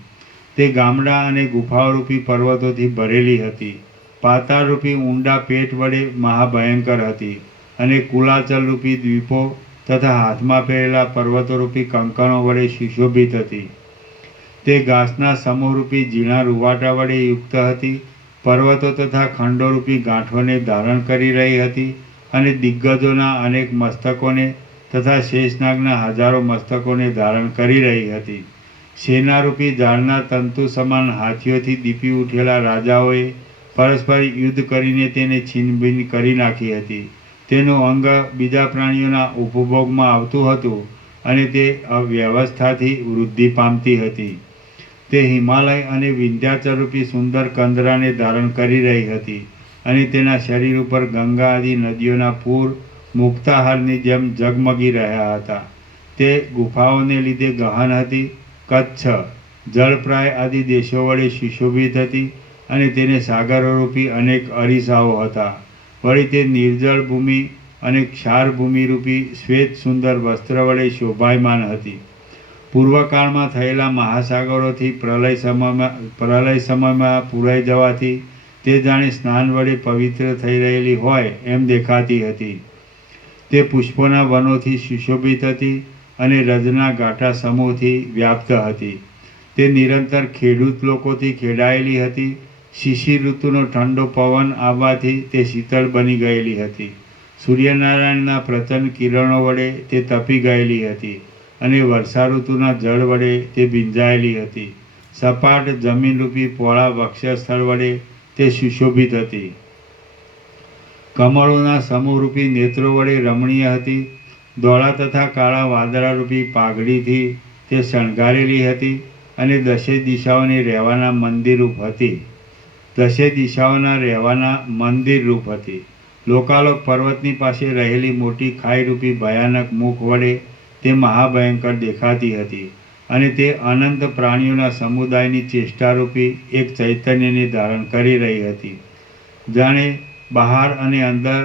તે ગામડા અને ગુફાઓરૂપી પર્વતોથી ભરેલી હતી. પાતાળરૂપી ઊંડા પેટ વડે મહાભયંકર હતી અને કુલાચલરૂપી દ્વીપો તથા હાથમાં પહેરેલા પર્વતોરૂપી કંકણો વડે સુશોભિત હતી. તે ઘાસના સમૂહરૂપી ઝીણા રૂવાટા વડે યુક્ત હતી. પર્વતો તથા ખંડોરૂપી ગાંઠોને ધારણ કરી રહી હતી અને દિગ્ગજોના અનેક મસ્તકોને તથા શેષનાગના હજારો મસ્તકોને ધારણ કરી રહી હતી. સેનારૂપી ઝાડના તંતુ સમાન હાથીઓથી દીપી ઉઠેલા રાજાઓએ પરસ્પર યુદ્ધ કરીને તેને છીનભીન કરી નાખી હતી. તેનું અંગ બીજા પ્રાણીઓના ઉપભોગમાં આવતું હતું અને તે અવ્યવસ્થાથી વૃદ્ધિ પામતી હતી. તે હિમાલય અને વિંધ્યાચલરૂપી સુંદર કંદરાને ધારણ કરી રહી હતી અને તેના શરીર ઉપર ગંગા આદિ નદીઓના પૂર મુક્તાહારની જેમ ઝગમગી રહ્યા હતા. તે ગુફાઓને લીધે ગહન હતી. કચ્છ, જળપ્રાય આદિ દેશો વડે સુશોભિત હતી અને તેને સાગરોરૂપી અનેક અરીસાઓ હતા. વળી તે નિર્જળ ભૂમિ અને ક્ષારભૂમિરૂપી શ્વેત સુંદર વસ્ત્ર વડે શોભાયમાન હતી. પૂર્વકાળમાં થયેલા મહાસાગરોથી પ્રલય સમયમાં પૂરાઈ જવાથી તે જાણે સ્નાન વડે પવિત્ર થઈ રહેલી હોય એમ દેખાતી હતી. તે પુષ્પોના વનોથી સુશોભિત હતી અને રજના ગાંઠા સમૂહથી વ્યાપ્ત હતી. તે નિરંતર ખેડૂત લોકોથી ખેડાયેલી હતી. શિશિર ઋતુનો ઠંડો પવન આવવાથી તે શીતળ બની ગયેલી હતી. સૂર્યનારાયણના પ્રચંડ કિરણો વડે તે તપી ગયેલી હતી અને વર્ષા ઋતુના જળ વડે તે ભીંજાયેલી હતી. સપાટ જમીનરૂપી પહોળા વક્ષસ્થળ વડે તે સુશોભિત હતી. કમળોના સમૂહરૂપી નેત્રો વડે રમણીય હતી. ધોળા તથા કાળા વાદળારૂપી પાઘડીથી તે શણગારેલી હતી અને દશે દિશાઓને રહેવાના મંદિરરૂપ હતી. લોકાલોક પર્વતની પાસે રહેલી મોટી ખાઈરૂપી ભયાનક મુખ વડે તે મહાભયંકર દેખાતી હતી. અને તે અનંત પ્રાણીઓના સમુદાયની ચેષ્ટારૂપી એક ચૈતન્યને ધારણ કરી રહી હતી. જાણે બહાર અને અંદર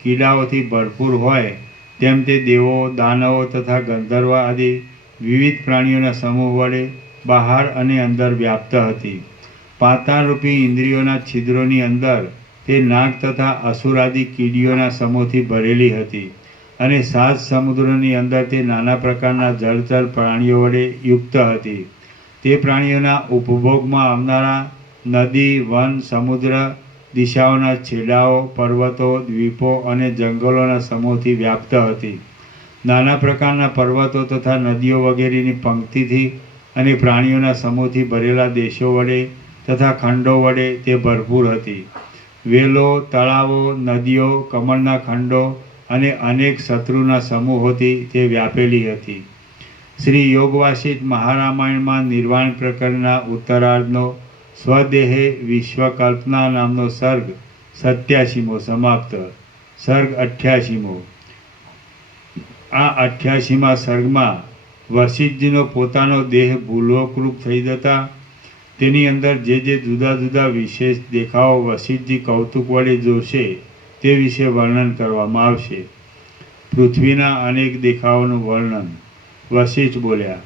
કીડાઓથી ભરપૂર હોય તેમ તે દેવો, દાનવો તથા ગંધર્વ આદિ વિવિધ પ્રાણીઓના સમૂહ વડે બહાર અને અંદર વ્યાપ્ત હતી. પાતાળરૂપી ઇન્દ્રિયોના છિદ્રોની અંદર તે નાગ તથા અસુરાદિ કીડીઓના સમૂહથી ભરેલી હતી અને 7 સમુદ્રોની અંદર તે નાના પ્રકારના જળચર પ્રાણીઓ વડે યુક્ત હતી. તે પ્રાણીઓના ઉપભોગમાં આવનારા નદી, વન, સમુદ્ર, દિશાઓના છેડાઓ, પર્વતો, દ્વીપો અને જંગલોના સમૂહથી વ્યાપ્ત હતી. નાના પ્રકારના પર્વતો તથા નદીઓ વગેરેની પંક્તિથી અને પ્રાણીઓના સમૂહથી ભરેલા દેશો વડે તથા ખંડો વડે તે ભરપૂર હતી. વેલો, તળાવો, નદીઓ, કમળના ખંડો અને અનેક શત્રુના સમૂહોથી તે વ્યાપેલી હતી. શ્રી યોગવાસિષ્ઠ મહારામાયણમાં નિર્વાણ પ્રકરણના ઉત્તરાર્ધનો સ્વદેહે વિશ્વકલ્પના નામનો સર્ગ 87મો સમાપ્ત. સર્ગ 88મો. આ 88મા સર્ગમાં વશિષ્ઠજીનો પોતાનો દેહ ભૂલોકરૂપ થઈ જતા તેની અંદર જે જુદા જુદા વિશેષ દેખાવો વશિષ્ઠજી કૌતુક વડે જોશે તે વિશે વર્ણન કરવામાં આવશે. પૃથ્વીના અનેક દેખાવોનું વર્ણન. વશિષ્ઠ બોલ્યા: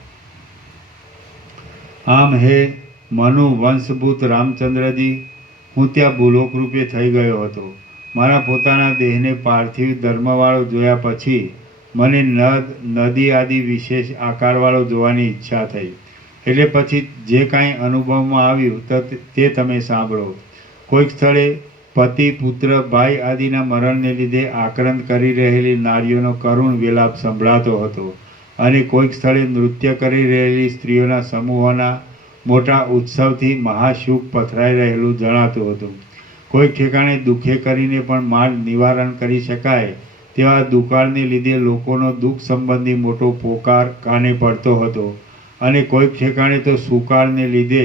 આમ હે મનુ વંશભૂત રામચંદ્રજી, હું ત્યાં ભૂલોક રૂપે થઈ ગયો હતો. મારા પોતાના દેહને પાર્થિવ ધર્મવાળો જોયા પછી મને નદી આદિ વિશેષ આકારવાળો જોવાની ઈચ્છા થઈ. એટલે પછી જે કાંઈ અનુભવમાં આવ્યું તે તમે સાંભળો. કોઈક સ્થળે પતિ, પુત્ર, ભાઈ આદિના મરણને લીધે આક્રંદ કરી રહેલી નારીઓનો કરુણ વિલાપ સંભળાતો હતો અને કોઈક સ્થળે નૃત્ય કરી રહેલી સ્ત્રીઓના સમૂહોના મોટા ઉત્સવથી મહાશુક પથરાઈ રહેલું જણાતું હતું. કોઈક ઠેકાણે દુઃખે કરીને પણ માર્ગ નિવારણ કરી શકાય તેવા દુકાળને લીધે લોકોનો દુઃખ સંબંધી મોટો પોકાર કાને પડતો હતો અને કોઈક ઠેકાણે તો સુકાળને લીધે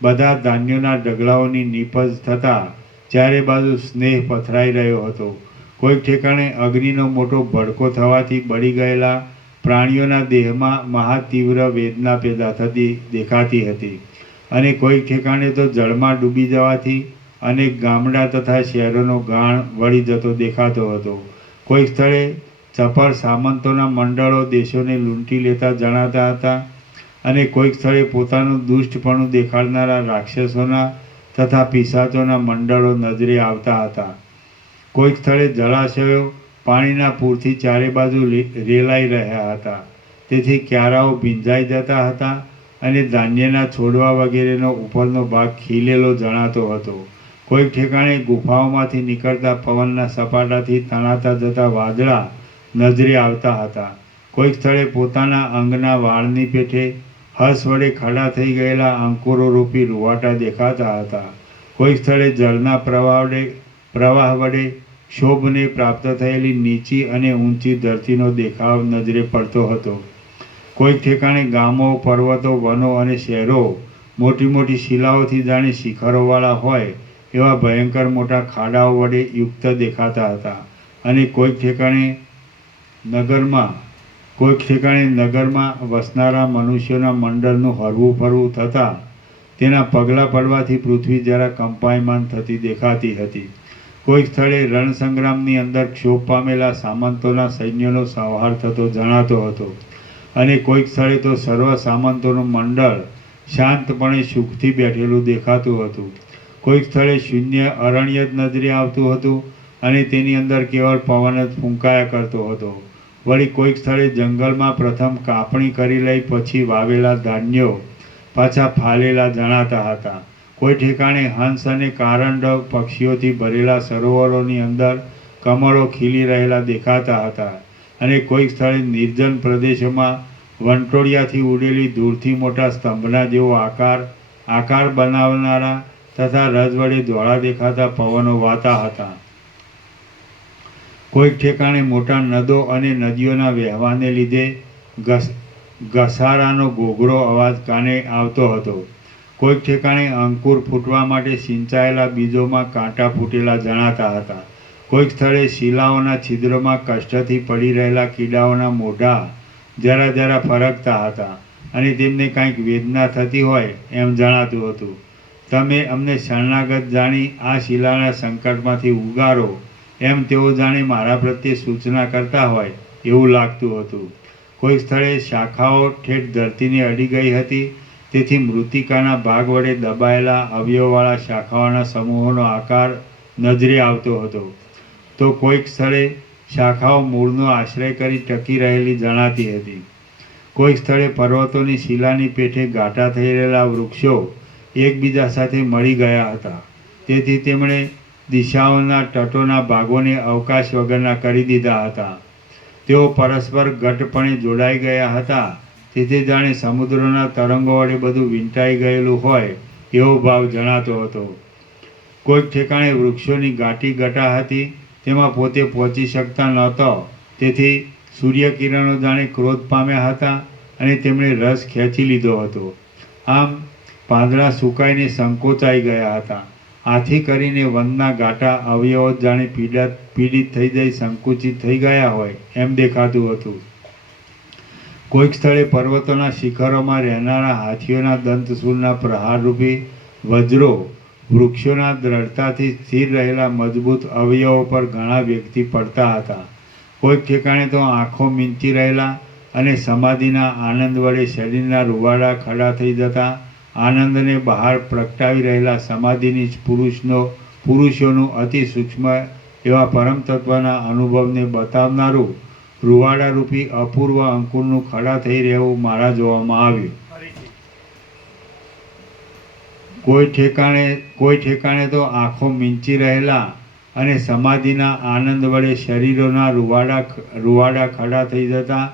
બધા ધાન્યોના ઢગલાઓની નિપજ થતાં ચારે બાજુ સ્નેહ પથરાઈ રહ્યો હતો. કોઈક ઠેકાણે અગ્નિનો મોટો ભડકો થવાથી બળી ગયેલા પ્રાણીઓના દેહમાં મહાતીવ્ર વેદના પેદા થતી દેખાતી હતી અને કોઈક ઠેકાણે તો જળમાં ડૂબી જવાથી અનેક ગામડા તથા શહેરોનો ગાણ વળી જતો દેખાતો હતો. કોઈક સ્થળે ચપળ સામંતોના મંડળો દેશોને લૂંટી લેતા જણાતા હતા અને કોઈક સ્થળે પોતાનું દુષ્ટપણું દેખાડનારા રાક્ષસોના તથા પિશાચોના મંડળો નજરે આવતા હતા. કોઈક સ્થળે જળાશયો પાણીના પૂરથી ચારે બાજુ રેલાઈ રહ્યા હતા, તેથી ક્યારાઓ ભીંજાઈ જતા હતા અને ધાન્યના છોડવા વગેરેનો ઉપરનો ભાગ ખીલેલો જણાતો હતો. કોઈક ઠેકાણે ગુફાઓમાંથી નીકળતા પવનના સપાટાથી તણાતા જતા વાદળા નજરે આવતા હતા. કોઈક સ્થળે પોતાના અંગના વાળની પેઠે હર્ષ વડે ખડા થઈ ગયેલા અંકુરો રૂપી રૂવાટા દેખાતા હતા. કોઈક સ્થળે જળના પ્રવાહ વડે શોભને પ્રાપ્ત થયેલી નીચી અને ઊંચી ધરતીનો દેખાવ નજરે પડતો હતો. કોઈક ઠેકાણે ગામો, પર્વતો, વનો અને શહેરો મોટી મોટી શિલાઓથી જાણે શિખરોવાળા હોય એવા ભયંકર મોટા ખાડાઓ વડે યુક્ત દેખાતા હતા અને કોઈક ઠેકાણે નગરમાં વસનારા મનુષ્યોના મંડળનું હરવું ફરવું થતાં તેના પગલાં પડવાથી પૃથ્વી જરા કંપાયમાન થતી દેખાતી હતી. કોઈક સ્થળે રણસંગ્રામની અંદર ક્ષોભ પામેલા સામંતોના સૈન્યનો સંહાર થતો જણાતો હતો અને કોઈક સ્થળે તો સર્વ સામંતોનું મંડળ શાંતપણે સુખથી બેઠેલું દેખાતું હતું. કોઈક સ્થળે શૂન્ય અરણ્ય જ નજરે આવતું હતું અને તેની અંદર કેવળ પવન જ ફૂંકાયા કરતો હતો. વળી કોઈક સ્થળે જંગલમાં પ્રથમ કાપણી કરી લઈ પછી વાવેલા ધાન્યો પાછા ફાલેલા જણાતા હતા. કોઈ ઠેકાણે હંસ અને કારંડ પક્ષીઓથી ભરેલા સરોવરોની અંદર કમળો ખીલી રહેલા દેખાતા હતા અને કોઈક સ્થળે નિર્જન પ્રદેશોમાં વંટોળિયાથી ઉડેલી દૂરથી મોટા સ્તંભના જેવો આકાર બનાવનારા તથા રજ વડે ધોળા દેખાતા પવનો વાતા હતા. કોઈક ઠેકાણે મોટા નદો અને નદીઓના વહેવાને લીધે ઘસારાનો ઘોઘરો અવાજ કાને આવતો હતો. કોઈક ઠેકાણે અંકુર ફૂટવા માટે સિંચાયેલા બીજોમાં કાંટા ફૂટેલા જણાતા હતા. કોઈક સ્થળે શિલાઓના છિદ્રોમાં કષ્ટથી પડી રહેલા કીડાઓના મોઢા જરા જરા ફરકતા હતા. અને તેમને કાંઈક વેદના થતી હોય એમ જણાતું હતું. તમે અમને શરણાગત જાણી આ શિલાના સંકટમાંથી ઉગારો એમ તેઓ જાણે મારા પ્રત્યે સૂચના કરતા હોય એવું લાગતું હતું. કોઈક સ્થળે શાખાઓ ઠેઠ ધરતીને અડી ગઈ હતી, તેથી મૃત્તિકાના ભાગ વડે દબાયેલા અવયવવાળા શાખાઓના સમૂહોનો આકાર નજરે આવતો હતો. તો કોઈક સ્થળે શાખાઓ મૂળનો આશ્રય કરી ટકી રહેલી જણાતી હતી. કોઈક સ્થળે પર્વતોની શિલાની પેઠે ઘાટા થઈ રહેલા વૃક્ષો એકબીજા સાથે મળી ગયા હતા, તેથી તેમણે દિશાઓના તટોના ભાગોને અવકાશ વગરના કરી દીધા હતા. તેઓ પરસ્પર ઘટ્ટપણે જોડાઈ ગયા હતા, તેથી જાણે સમુદ્રના તરંગો વડે બધું વીંટાઈ ગયેલું હોય એવો ભાવ જણાતો હતો. કોઈક ઠેકાણે વૃક્ષોની ઘાટી ઘટા હતી, તેમાં પોતે પહોંચી શકતા નહોતો, તેથી સૂર્યકિરણો જાણે ક્રોધ પામ્યા હતા અને તેમણે રસ ખેંચી લીધો હતો. આમ પાંદડા સુકાઈને સંકોચાઈ ગયા હતા. આથી કરીને વનના ઘાટા અવયવો જાણે પીડિત થઈ જઈ સંકુચિત થઈ ગયા હોય એમ દેખાતું હતું. કોઈક સ્થળે પર્વતોના શિખરોમાં રહેનારા હાથીઓના દંતશૂળના પ્રહારરૂપી વજ્રો વૃક્ષોના દ્રઢતાથી સ્થિર રહેલા મજબૂત અવયવો પર ઘણા વ્યક્તિ પડતા હતા. કોઈક ઠેકાણે તો આંખો મીંચી રહેલા અને સમાધિના આનંદ વડે શરીરના રૂવાડા ખડા થઈ જતા આનંદને બહાર પ્રગટાવી રહેલા સમાધિની પુરુષોનું અતિ સૂક્ષ્મ એવા પરમ તત્વના અનુભવને બતાવનારું રૂવાડારૂપી અપૂર્વ અંકુરનું ખડા થઈ રહેવું મારા જોવામાં આવ્યું. કોઈ ઠેકાણે તો આંખો મીંચી રહેલા અને સમાધિના આનંદ વડે શરીરોના રૂવાડા ખડા થઈ જતા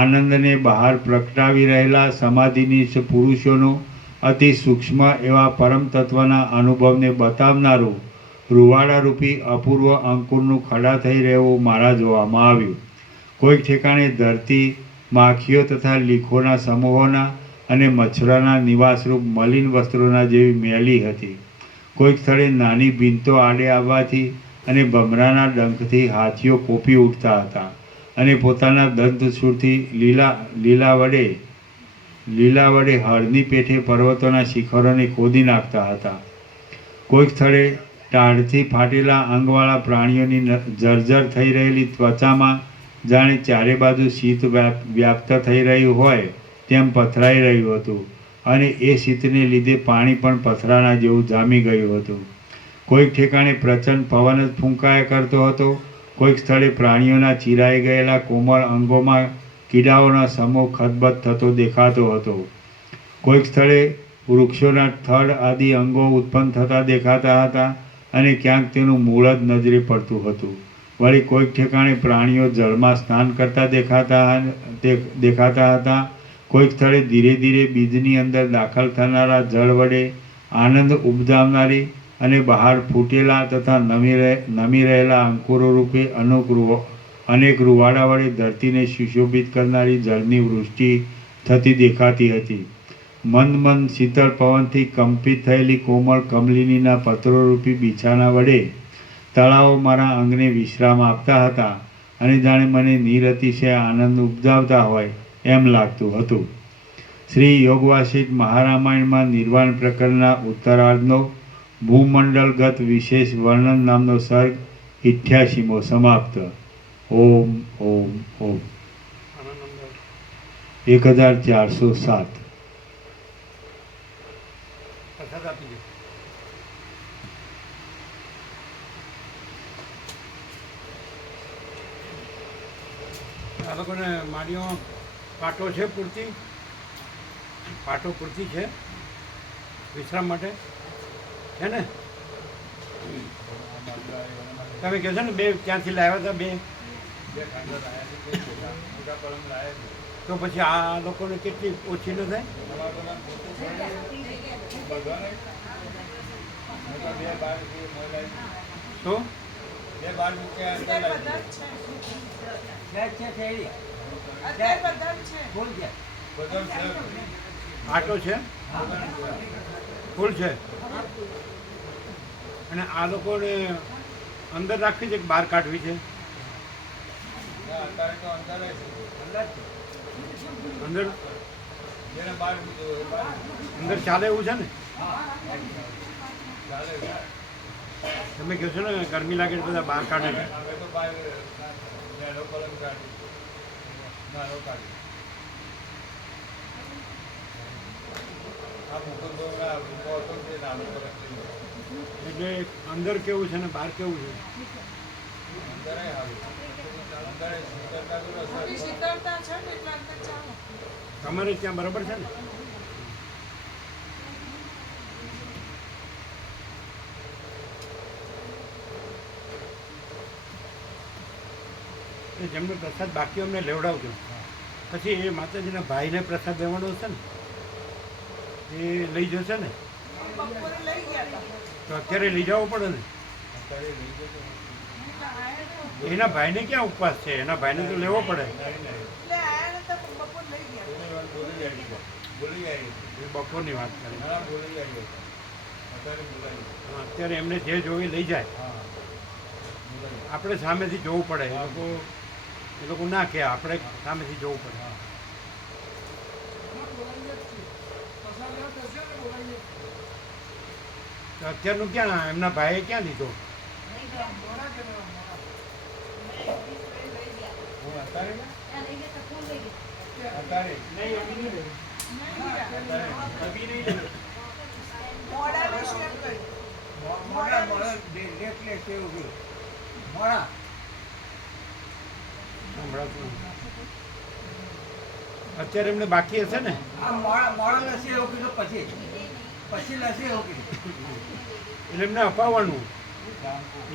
આનંદને બહાર પ્રગટાવી રહેલા સમાધિની પુરુષોનું અતિ સૂક્ષ્મ એવા પરમ તત્વના અનુભવને બતાવનારું રૂવાડારૂપી અપૂર્વ અંકુરનું ખડા થઈ રહેવું મારા જોવામાં આવ્યું. કોઈક ઠેકાણે ધરતી માખીઓ તથા લીખોના સમૂહોના અને મચ્છરોના નિવાસરૂપ મલિન વસ્ત્રોના જેવી મેલી હતી. કોઈક સ્થળે નાની ભીંતો આડે આવવાથી અને ભમરાના ડંખથી હાથીઓ કોપી ઉઠતા હતા અને પોતાના દંતશૂળથી લીલા વડે હળની પેઠે પર્વતોના શિખરોને ખોદી નાખતા હતા. કોઈક સ્થળે ટાઢથી ફાટેલા અંગવાળા પ્રાણીઓની જર્જર થઈ રહેલી ત્વચામાં જાણે ચારે બાજુ શીત વ્યાપ્ત થઈ રહ્યું હોય તેમ પથરાઈ રહ્યું હતું અને એ શીતને લીધે પાણી પણ પથરાના જેવું જામી ગયું હતું. કોઈક ઠેકાણે પ્રચંડ પવન જ ફૂંકાયા કરતો હતો. કોઈક સ્થળે પ્રાણીઓના ચીરાઈ ગયેલા કોમળ અંગોમાં કીડાઓનો સમૂહ ખદબદ થતો દેખાતો હતો. કોઈક સ્થળે વૃક્ષોના થડ આદિ અંગો ઉત્પન્ન થતા દેખાતા હતા અને ક્યાંક તેનું મૂળ જ નજરે પડતું હતું. વળી કોઈક ઠેકાણે પ્રાણીઓ જળમાં સ્નાન કરતા દેખાતા હતા. કોઈક સ્થળે ધીરે ધીરે બીજની અંદર દાખલ થનારા જળ વડે આનંદ ઉપજાવનારી અને બહાર ફૂટેલા તથા નમી રહેલા અંકુરો રૂપે અનેક રૂવાડા વડે ધરતીને સુશોભિત કરનારી જળની વૃષ્ટિ થતી દેખાતી હતી. મંદ શીતળ પવનથી કંપિત થયેલી કોમળ કમલિનીના પત્રોરૂપી બિછાના વડે તળાવો મારા અંગને વિશ્રામ આપતા હતા અને જાણે મને નિરતિશય આનંદ ઉપજાવતા હોય એમ લાગતું હતું. શ્રી યોગવાસિષ્ઠ મહારામાયણમાં નિર્વાણ પ્રકરણના ઉત્તરાર્ધનો ભૂમંડળગત વિશેષ વર્ણન નામનો સર્ગ 88મો સમાપ્ત. ઓમ ઓમ ઓમ. 1407. આ લોકોને મારીઓ પાટો છે પૂરતી? પાટો પૂરતી છે વિશ્રામ માટે? છે ને? તમે કહો છો ને બે ક્યાંથી લાવ્યા હતા? બે તો પછી આ લોકોને કેટલી ઓછી ન થાય? શું આટો છે? ફૂલ છે. અને આ લોકોને અંદર રાખવી છે કે બહાર કાઢવી છે? અંદર અંદર ચાલે એવું છે ને? તમે કહો છો ને ગરમી લાગે એટલે બધા બહાર કાઢે છે. એટલે અંદર કેવું છે ને બહાર કેવું છે? શીતળતા છે ને એટલે અંદર ચાલો. તમારે ત્યાં બરાબર છે ને? એ જેમનો પ્રસાદ બાકી અમને લેવડાવજો. પછી એ માતાજીના ભાઈને પ્રસાદ દેવાનો હશે ને એ લઈ જશે ને, બપોરે લઈ ગયા હતા. તો અત્યારે લઈ જવો પડે ને. એના ભાઈને ક્યાં ઉપવાસ છે? એના ભાઈને તો લેવો પડે. એટલે આયા નતા પણ બપોર લઈ ગયા. એ બપોરની વાત કરે. અત્યારે એમને જે જોઈ લઈ જાય. આપણે સામેથી જોવું પડે. એ લોકો ના કહે, આપણે સામેથી જોવું પડે. તો અત્યારનું ક્યાં એમના ભાઈએ ક્યાં લીધો? મોડાને શેર કરી. સંભળાતું નથી. અત્યારે એમને બાકી હશે ને? એટલે એમને અપાવવાનું.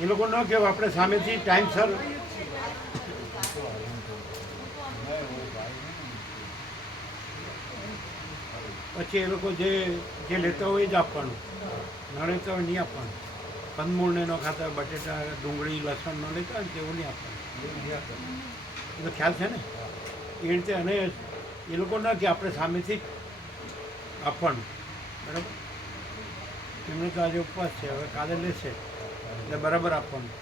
એ લોકો ન કહેવું, આપણે સામેથી ટાઈમસર. પછી એ લોકો જે લેતા હોય એ જ આપવાનું, ન લેતા હોય નહીં આપવાનું. કંદમૂળને ન ખાતા હોય, બટેટા ડુંગળી લસણ ન લેતા હોય ને તેવું નહીં આપવાનું. એ તો ખ્યાલ છે ને એ રીતે. અને એ લોકો ન કે આપણે સામેથી આપવાનું. બરાબર? એમનો તો આજે ઉપવાસ છે, હવે કાલે લેશે એટલે બરાબર આપવાનું.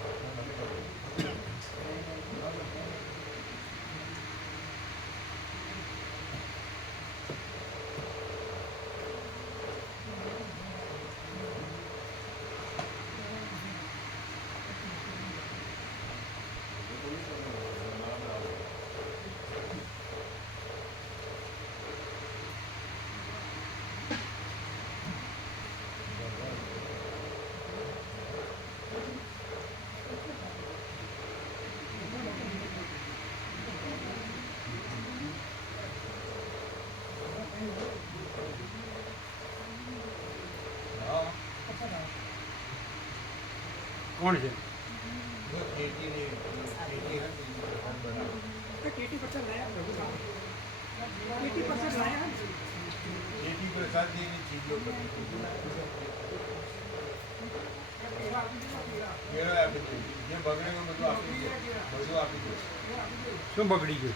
કોણ છે? શું બગડી ગયું?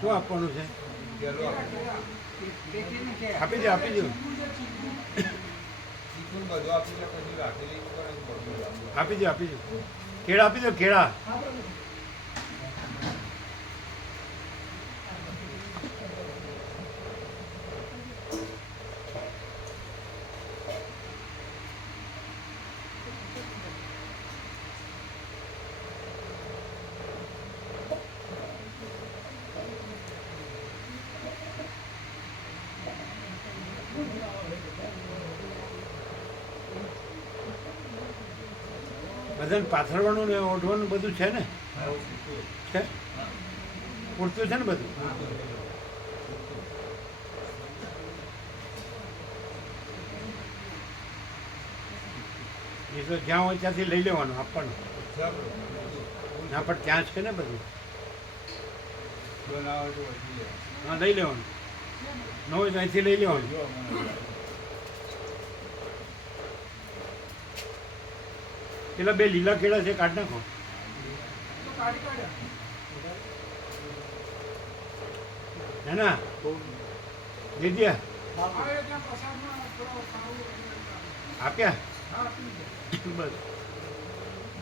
શું આપવાનું છે? આપી દો, આપી દો, આપી દો, આપી દો. કેળા આપી દો, કેળા. બધાને પાથરવાનું ને ઓઢવાનું બધું છે ને? છે, પૂરતું છે ને બધું? એ તો જ્યાં હોય ત્યાંથી લઈ લેવાનું, આપવાનું. ના પણ ત્યાં જ છે ને બધું. હા, લઈ લેવાનું. ન હોય તો અહીંથી લઈ લેવાનું. પેલા બે લીલા કેળા છે, કાઢ નાખો. હે ના દે દિયા? આપ્યા? બસ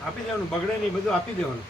આપી દેવાનું, બગડે નહીં, બધું આપી દેવાનું.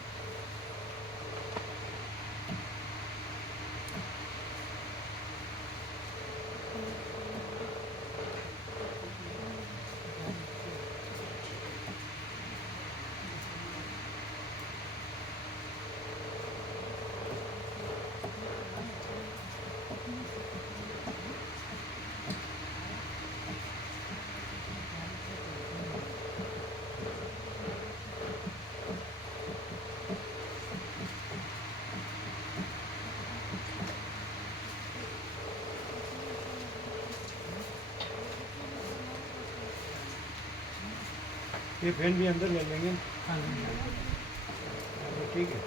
ये फैन भी अंदर ले लेंगे हाँ, तो ठीक है।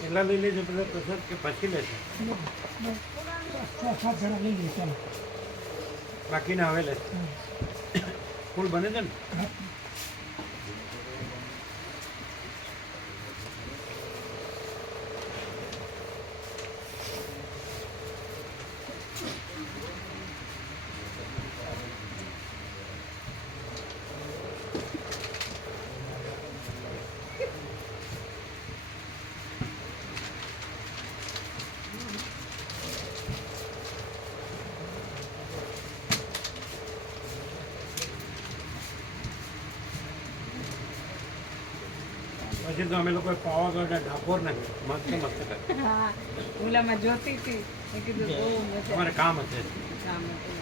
પહેલાં લઈ લેજો બધા પ્રસાદ કે પછી લેશે? 7 જણા લઈ લઈએ ચાલો. બાકીના હવે લેશે. ફૂલ બને છે ને? પછી તો અમે લોકોએ પાવાગઢ ડાકોર ને મસ્ત મસ્ત કર્યું. હા ઓલામાં જોતી હતી મેં કીધું બહુ મજા અમારે કામ હશે. કામ હતું.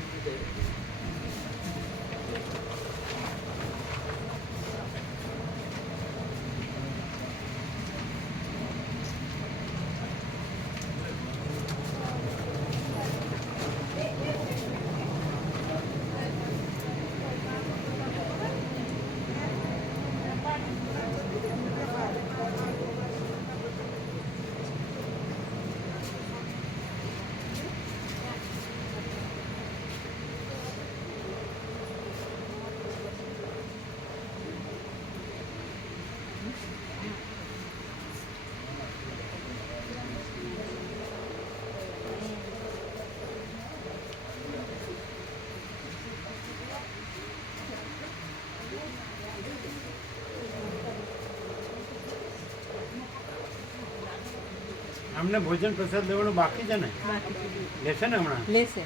અમને ભોજન પ્રસાદ લેવાનું બાકી છે ને? બાકી છે. લેશે ને હમણાં? લેશે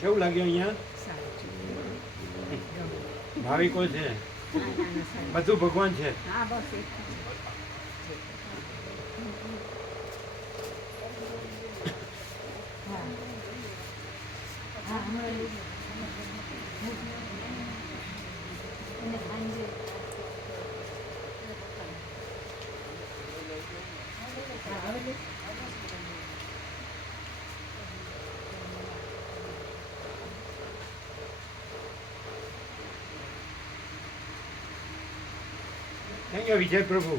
કેવું લાગ્યું અહીંયા? સારું છે. ભાવિકો છે, હા, સારું. બધું ભગવાન છે. હા બસ એક હા હા હમણાં લઈ લો. અને સાંજે હા હવે લે. થેન્ક યુ વિજય પ્રભુ.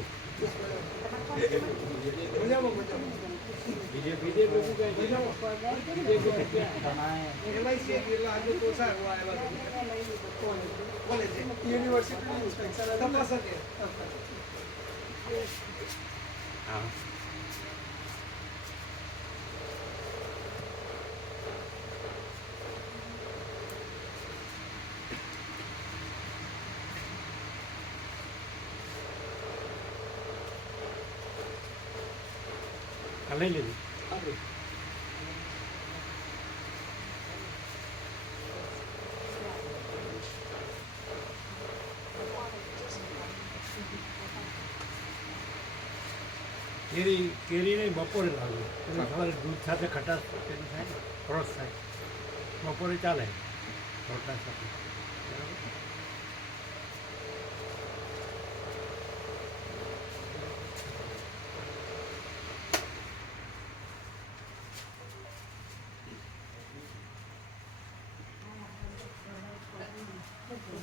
હા લઈ લીધું. કેરી નહીં બપોરે લાવું. એટલે સવારે દૂધ સાથે ખટાશ પેલું થાય ને ક્રોસ થાય. બપોરે ચાલે રોટલા સાથે. બરાબર?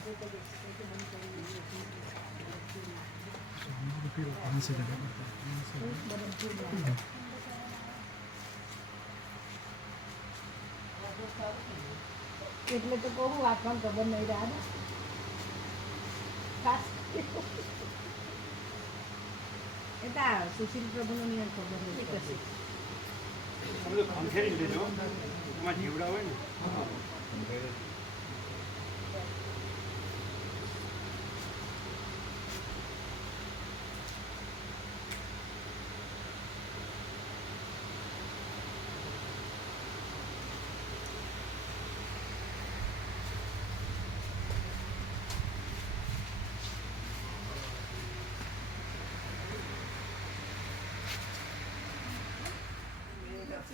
એટલે તો કહું આપણને ખબર નહીં રહ્યા ને ખાસ એ તો આ સુશીલ પ્રભુનો નિયમ ખબર નથી કશી આ બધું ખંખેરી લેજો એમાં જીવડા હોય ને